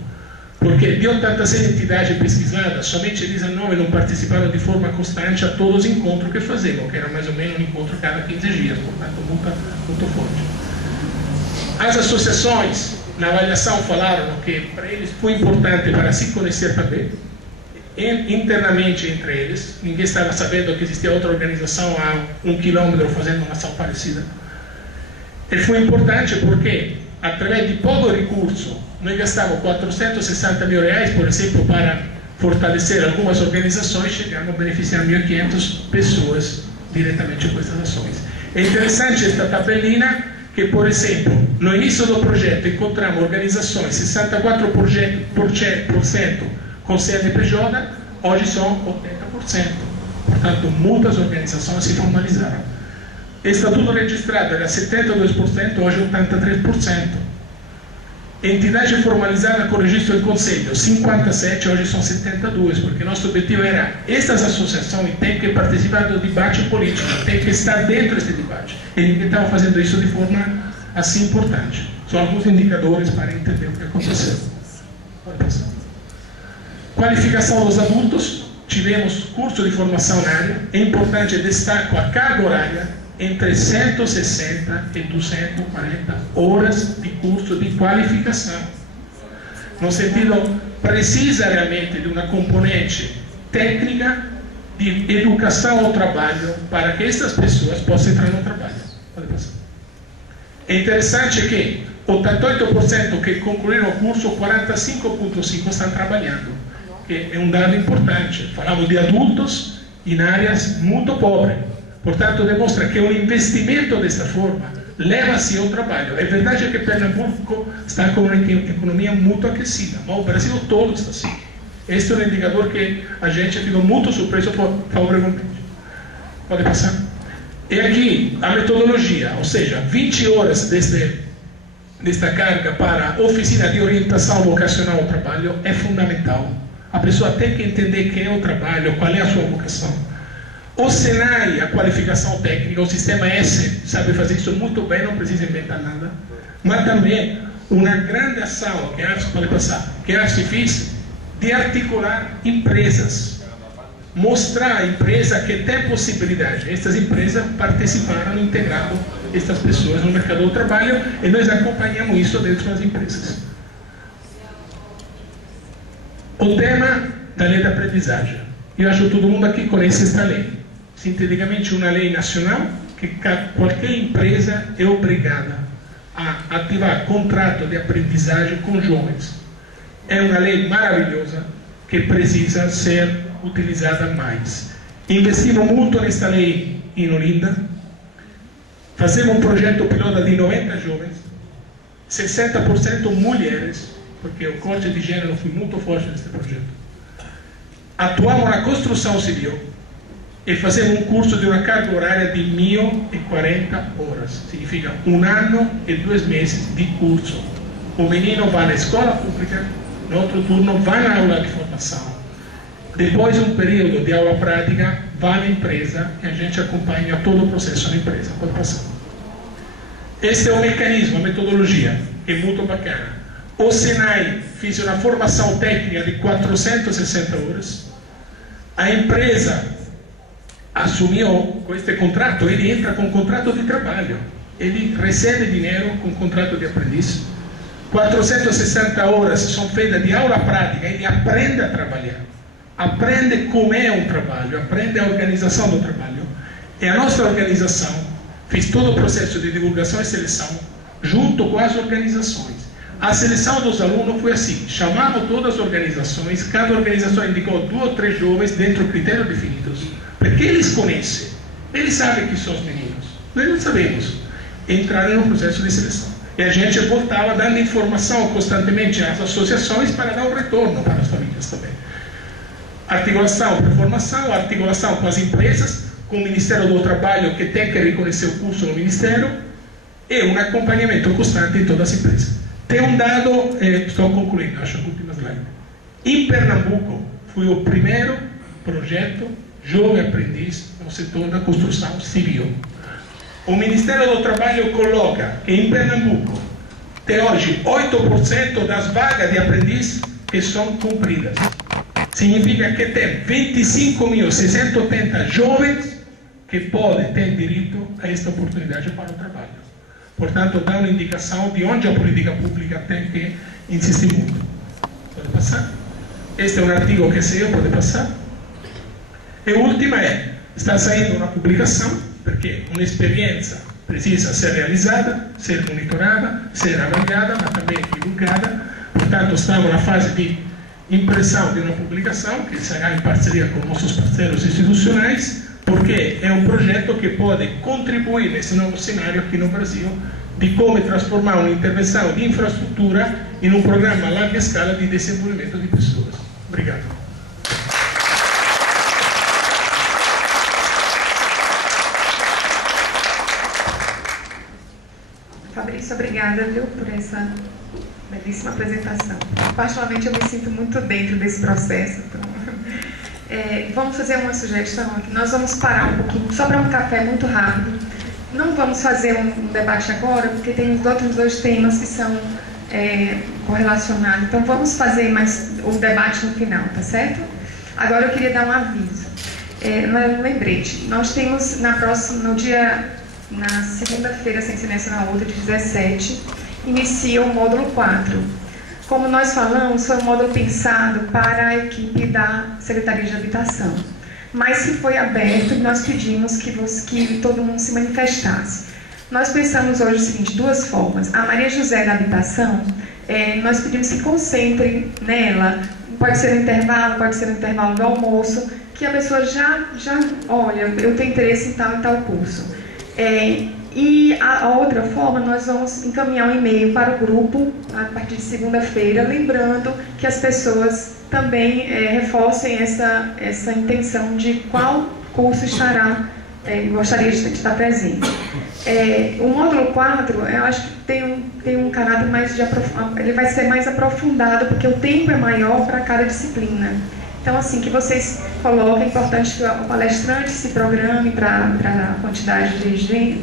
porque de 86 entidades pesquisadas, somente 19 não participaram de forma constante a todos os encontros que fazemos, que era mais ou menos um encontro cada 15 dias, portanto, muito forte. As associações, na avaliação, falaram que para eles foi importante para se conhecer também, internamente entre eles. Ninguém estava sabendo que existia outra organização a 1 quilômetro fazendo uma ação parecida. E foi importante porque, através de pouco recurso, nós gastamos 460 mil reais, por exemplo, para fortalecer algumas organizações, chegamos a beneficiar 1.500 pessoas diretamente com essas ações. É interessante esta tabelinha, que, por exemplo, no início do projeto encontramos organizações 64% com CNPJ, hoje são 80%. Portanto, muitas organizações se formalizaram. Estatuto registrado era 72%, hoje 83%. Entidade formalizada com registro em conselho, 57%, hoje são 72%, porque nosso objetivo era, essas associações têm que participar do debate político, têm que estar dentro desse debate. E ninguém estava fazendo isso de forma assim importante. São alguns indicadores para entender o que aconteceu. Pode passar. Qualificação dos adultos, tivemos curso de formação na área. É importante destacar a carga horária entre 160 e 240 horas de curso de qualificação. No sentido, precisa realmente de uma componente técnica de educação ao trabalho para que essas pessoas possam entrar no trabalho. Pode passar. É interessante que 88% que concluíram o curso, 45,5% estão trabalhando. Que é um dado importante. Falamos de adultos em áreas muito pobres. Portanto, demonstra que o investimento dessa forma leva-se ao trabalho. É verdade que Pernambuco está com uma economia muito aquecida, mas o Brasil todo está assim. Este é um indicador que a gente ficou muito surpreso favoravelmente. Pode passar? E aqui a metodologia, ou seja, 20 horas desta carga para a oficina de orientação vocacional ao trabalho é fundamental. A pessoa tem que entender quem é o trabalho, qual é a sua vocação. O SENAI, a qualificação técnica, o sistema S sabe fazer isso muito bem, não precisa inventar nada. Mas também uma grande ação que a ARSE pode passar, que a ARSE fez, de articular empresas. Mostrar à empresa que tem possibilidade. Estas empresas participaram integrando estas pessoas no mercado do trabalho e nós acompanhamos isso dentro das empresas. O tema da lei da aprendizagem. Eu acho que todo mundo aqui conhece esta lei. Sinteticamente, uma lei nacional que qualquer empresa é obrigada a ativar contrato de aprendizagem com jovens. É uma lei maravilhosa que precisa ser utilizada mais. Investimos muito nesta lei em Olinda. Fazemos um projeto pilota de 90 jovens, 60% mulheres, porque o corte de gênero foi muito forte neste projeto. Atuamos na construção civil e fazemos um curso de uma carga horária de 1.040 horas. Significa 1 ano e 2 meses de curso. O menino vai na escola pública, no outro turno vai na aula de formação. Depois um período de aula prática, vá na empresa e a gente acompanha todo o processo na empresa. Pode passar. Este é o mecanismo, a metodologia, é muito bacana. O Senai fez uma formação técnica de 460 horas. A empresa assumiu com este contrato, ele entra com contrato de trabalho. Ele recebe dinheiro com contrato de aprendiz. 460 horas são feitas de aula prática, ele aprende a trabalhar. Aprende como é um trabalho, aprende a organização do trabalho. E a nossa organização fez todo o processo de divulgação e seleção junto com as organizações. A seleção dos alunos foi assim, chamamos todas as organizações, cada organização indicou 2 ou 3 jovens dentro de critérios definidos, porque eles conhecem, eles sabem que são os meninos, nós não sabemos. Entraram no processo de seleção. E a gente voltava dando informação constantemente às associações para dar um retorno para as famílias também. Articulação para formação, articulação com as empresas, com o Ministério do Trabalho, que tem que reconhecer o curso no Ministério, e um acompanhamento constante em todas as empresas. Tem um dado, estou concluindo, acho que a última slide. Em Pernambuco, foi o primeiro projeto jovem aprendiz no setor da construção civil. O Ministério do Trabalho coloca que em Pernambuco tem hoje 8% das vagas de aprendiz que são cumpridas. Significa que tem 25.680 jovens que podem ter direito a esta oportunidade para o trabalho. Portanto, dá uma indicação de onde a política pública tem que insistir muito. Pode passar? Este é um artigo que saiu, pode passar? E a última está saindo uma publicação, porque uma experiência precisa ser realizada, ser monitorada, ser avaliada, mas também divulgada. Portanto, estamos na fase de impressão de uma publicação, que será em parceria com nossos parceiros institucionais, porque é um projeto que pode contribuir nesse novo cenário aqui no Brasil, de como transformar uma intervenção de infraestrutura em um programa a larga escala de desenvolvimento de pessoas. Obrigado. Fabrício, obrigada, viu, por essa belíssima apresentação. Particularmente, eu me sinto muito dentro desse processo. Então, vamos fazer uma sugestão aqui. Nós vamos parar um pouquinho, só para um café muito rápido. Não vamos fazer um debate agora, porque tem os outros 2 temas que são correlacionados. Então, vamos fazer mais o debate no final, tá certo? Agora, eu queria dar um aviso. Um lembrete. Nós temos na segunda-feira, sem ser nessa outra, de 17, inicia o módulo 4. Como nós falamos, foi um módulo pensado para a equipe da Secretaria de Habitação, mas que foi aberto e nós pedimos que todo mundo se manifestasse. Nós pensamos hoje o seguinte, 2 formas. A Maria José da Habitação, nós pedimos que concentrem nela, pode ser no intervalo, pode ser no intervalo do almoço, que a pessoa já olha, eu tenho interesse em tal e tal curso. E a outra forma, nós vamos encaminhar um e-mail para o grupo a partir de segunda-feira, lembrando que as pessoas também reforcem essa intenção de qual curso gostaria de estar presente. O módulo 4, eu acho que tem um caráter mais ele vai ser mais aprofundado, porque o tempo é maior para cada disciplina. Então, assim, que vocês coloquem, é importante que o palestrante se programe para a quantidade de gente.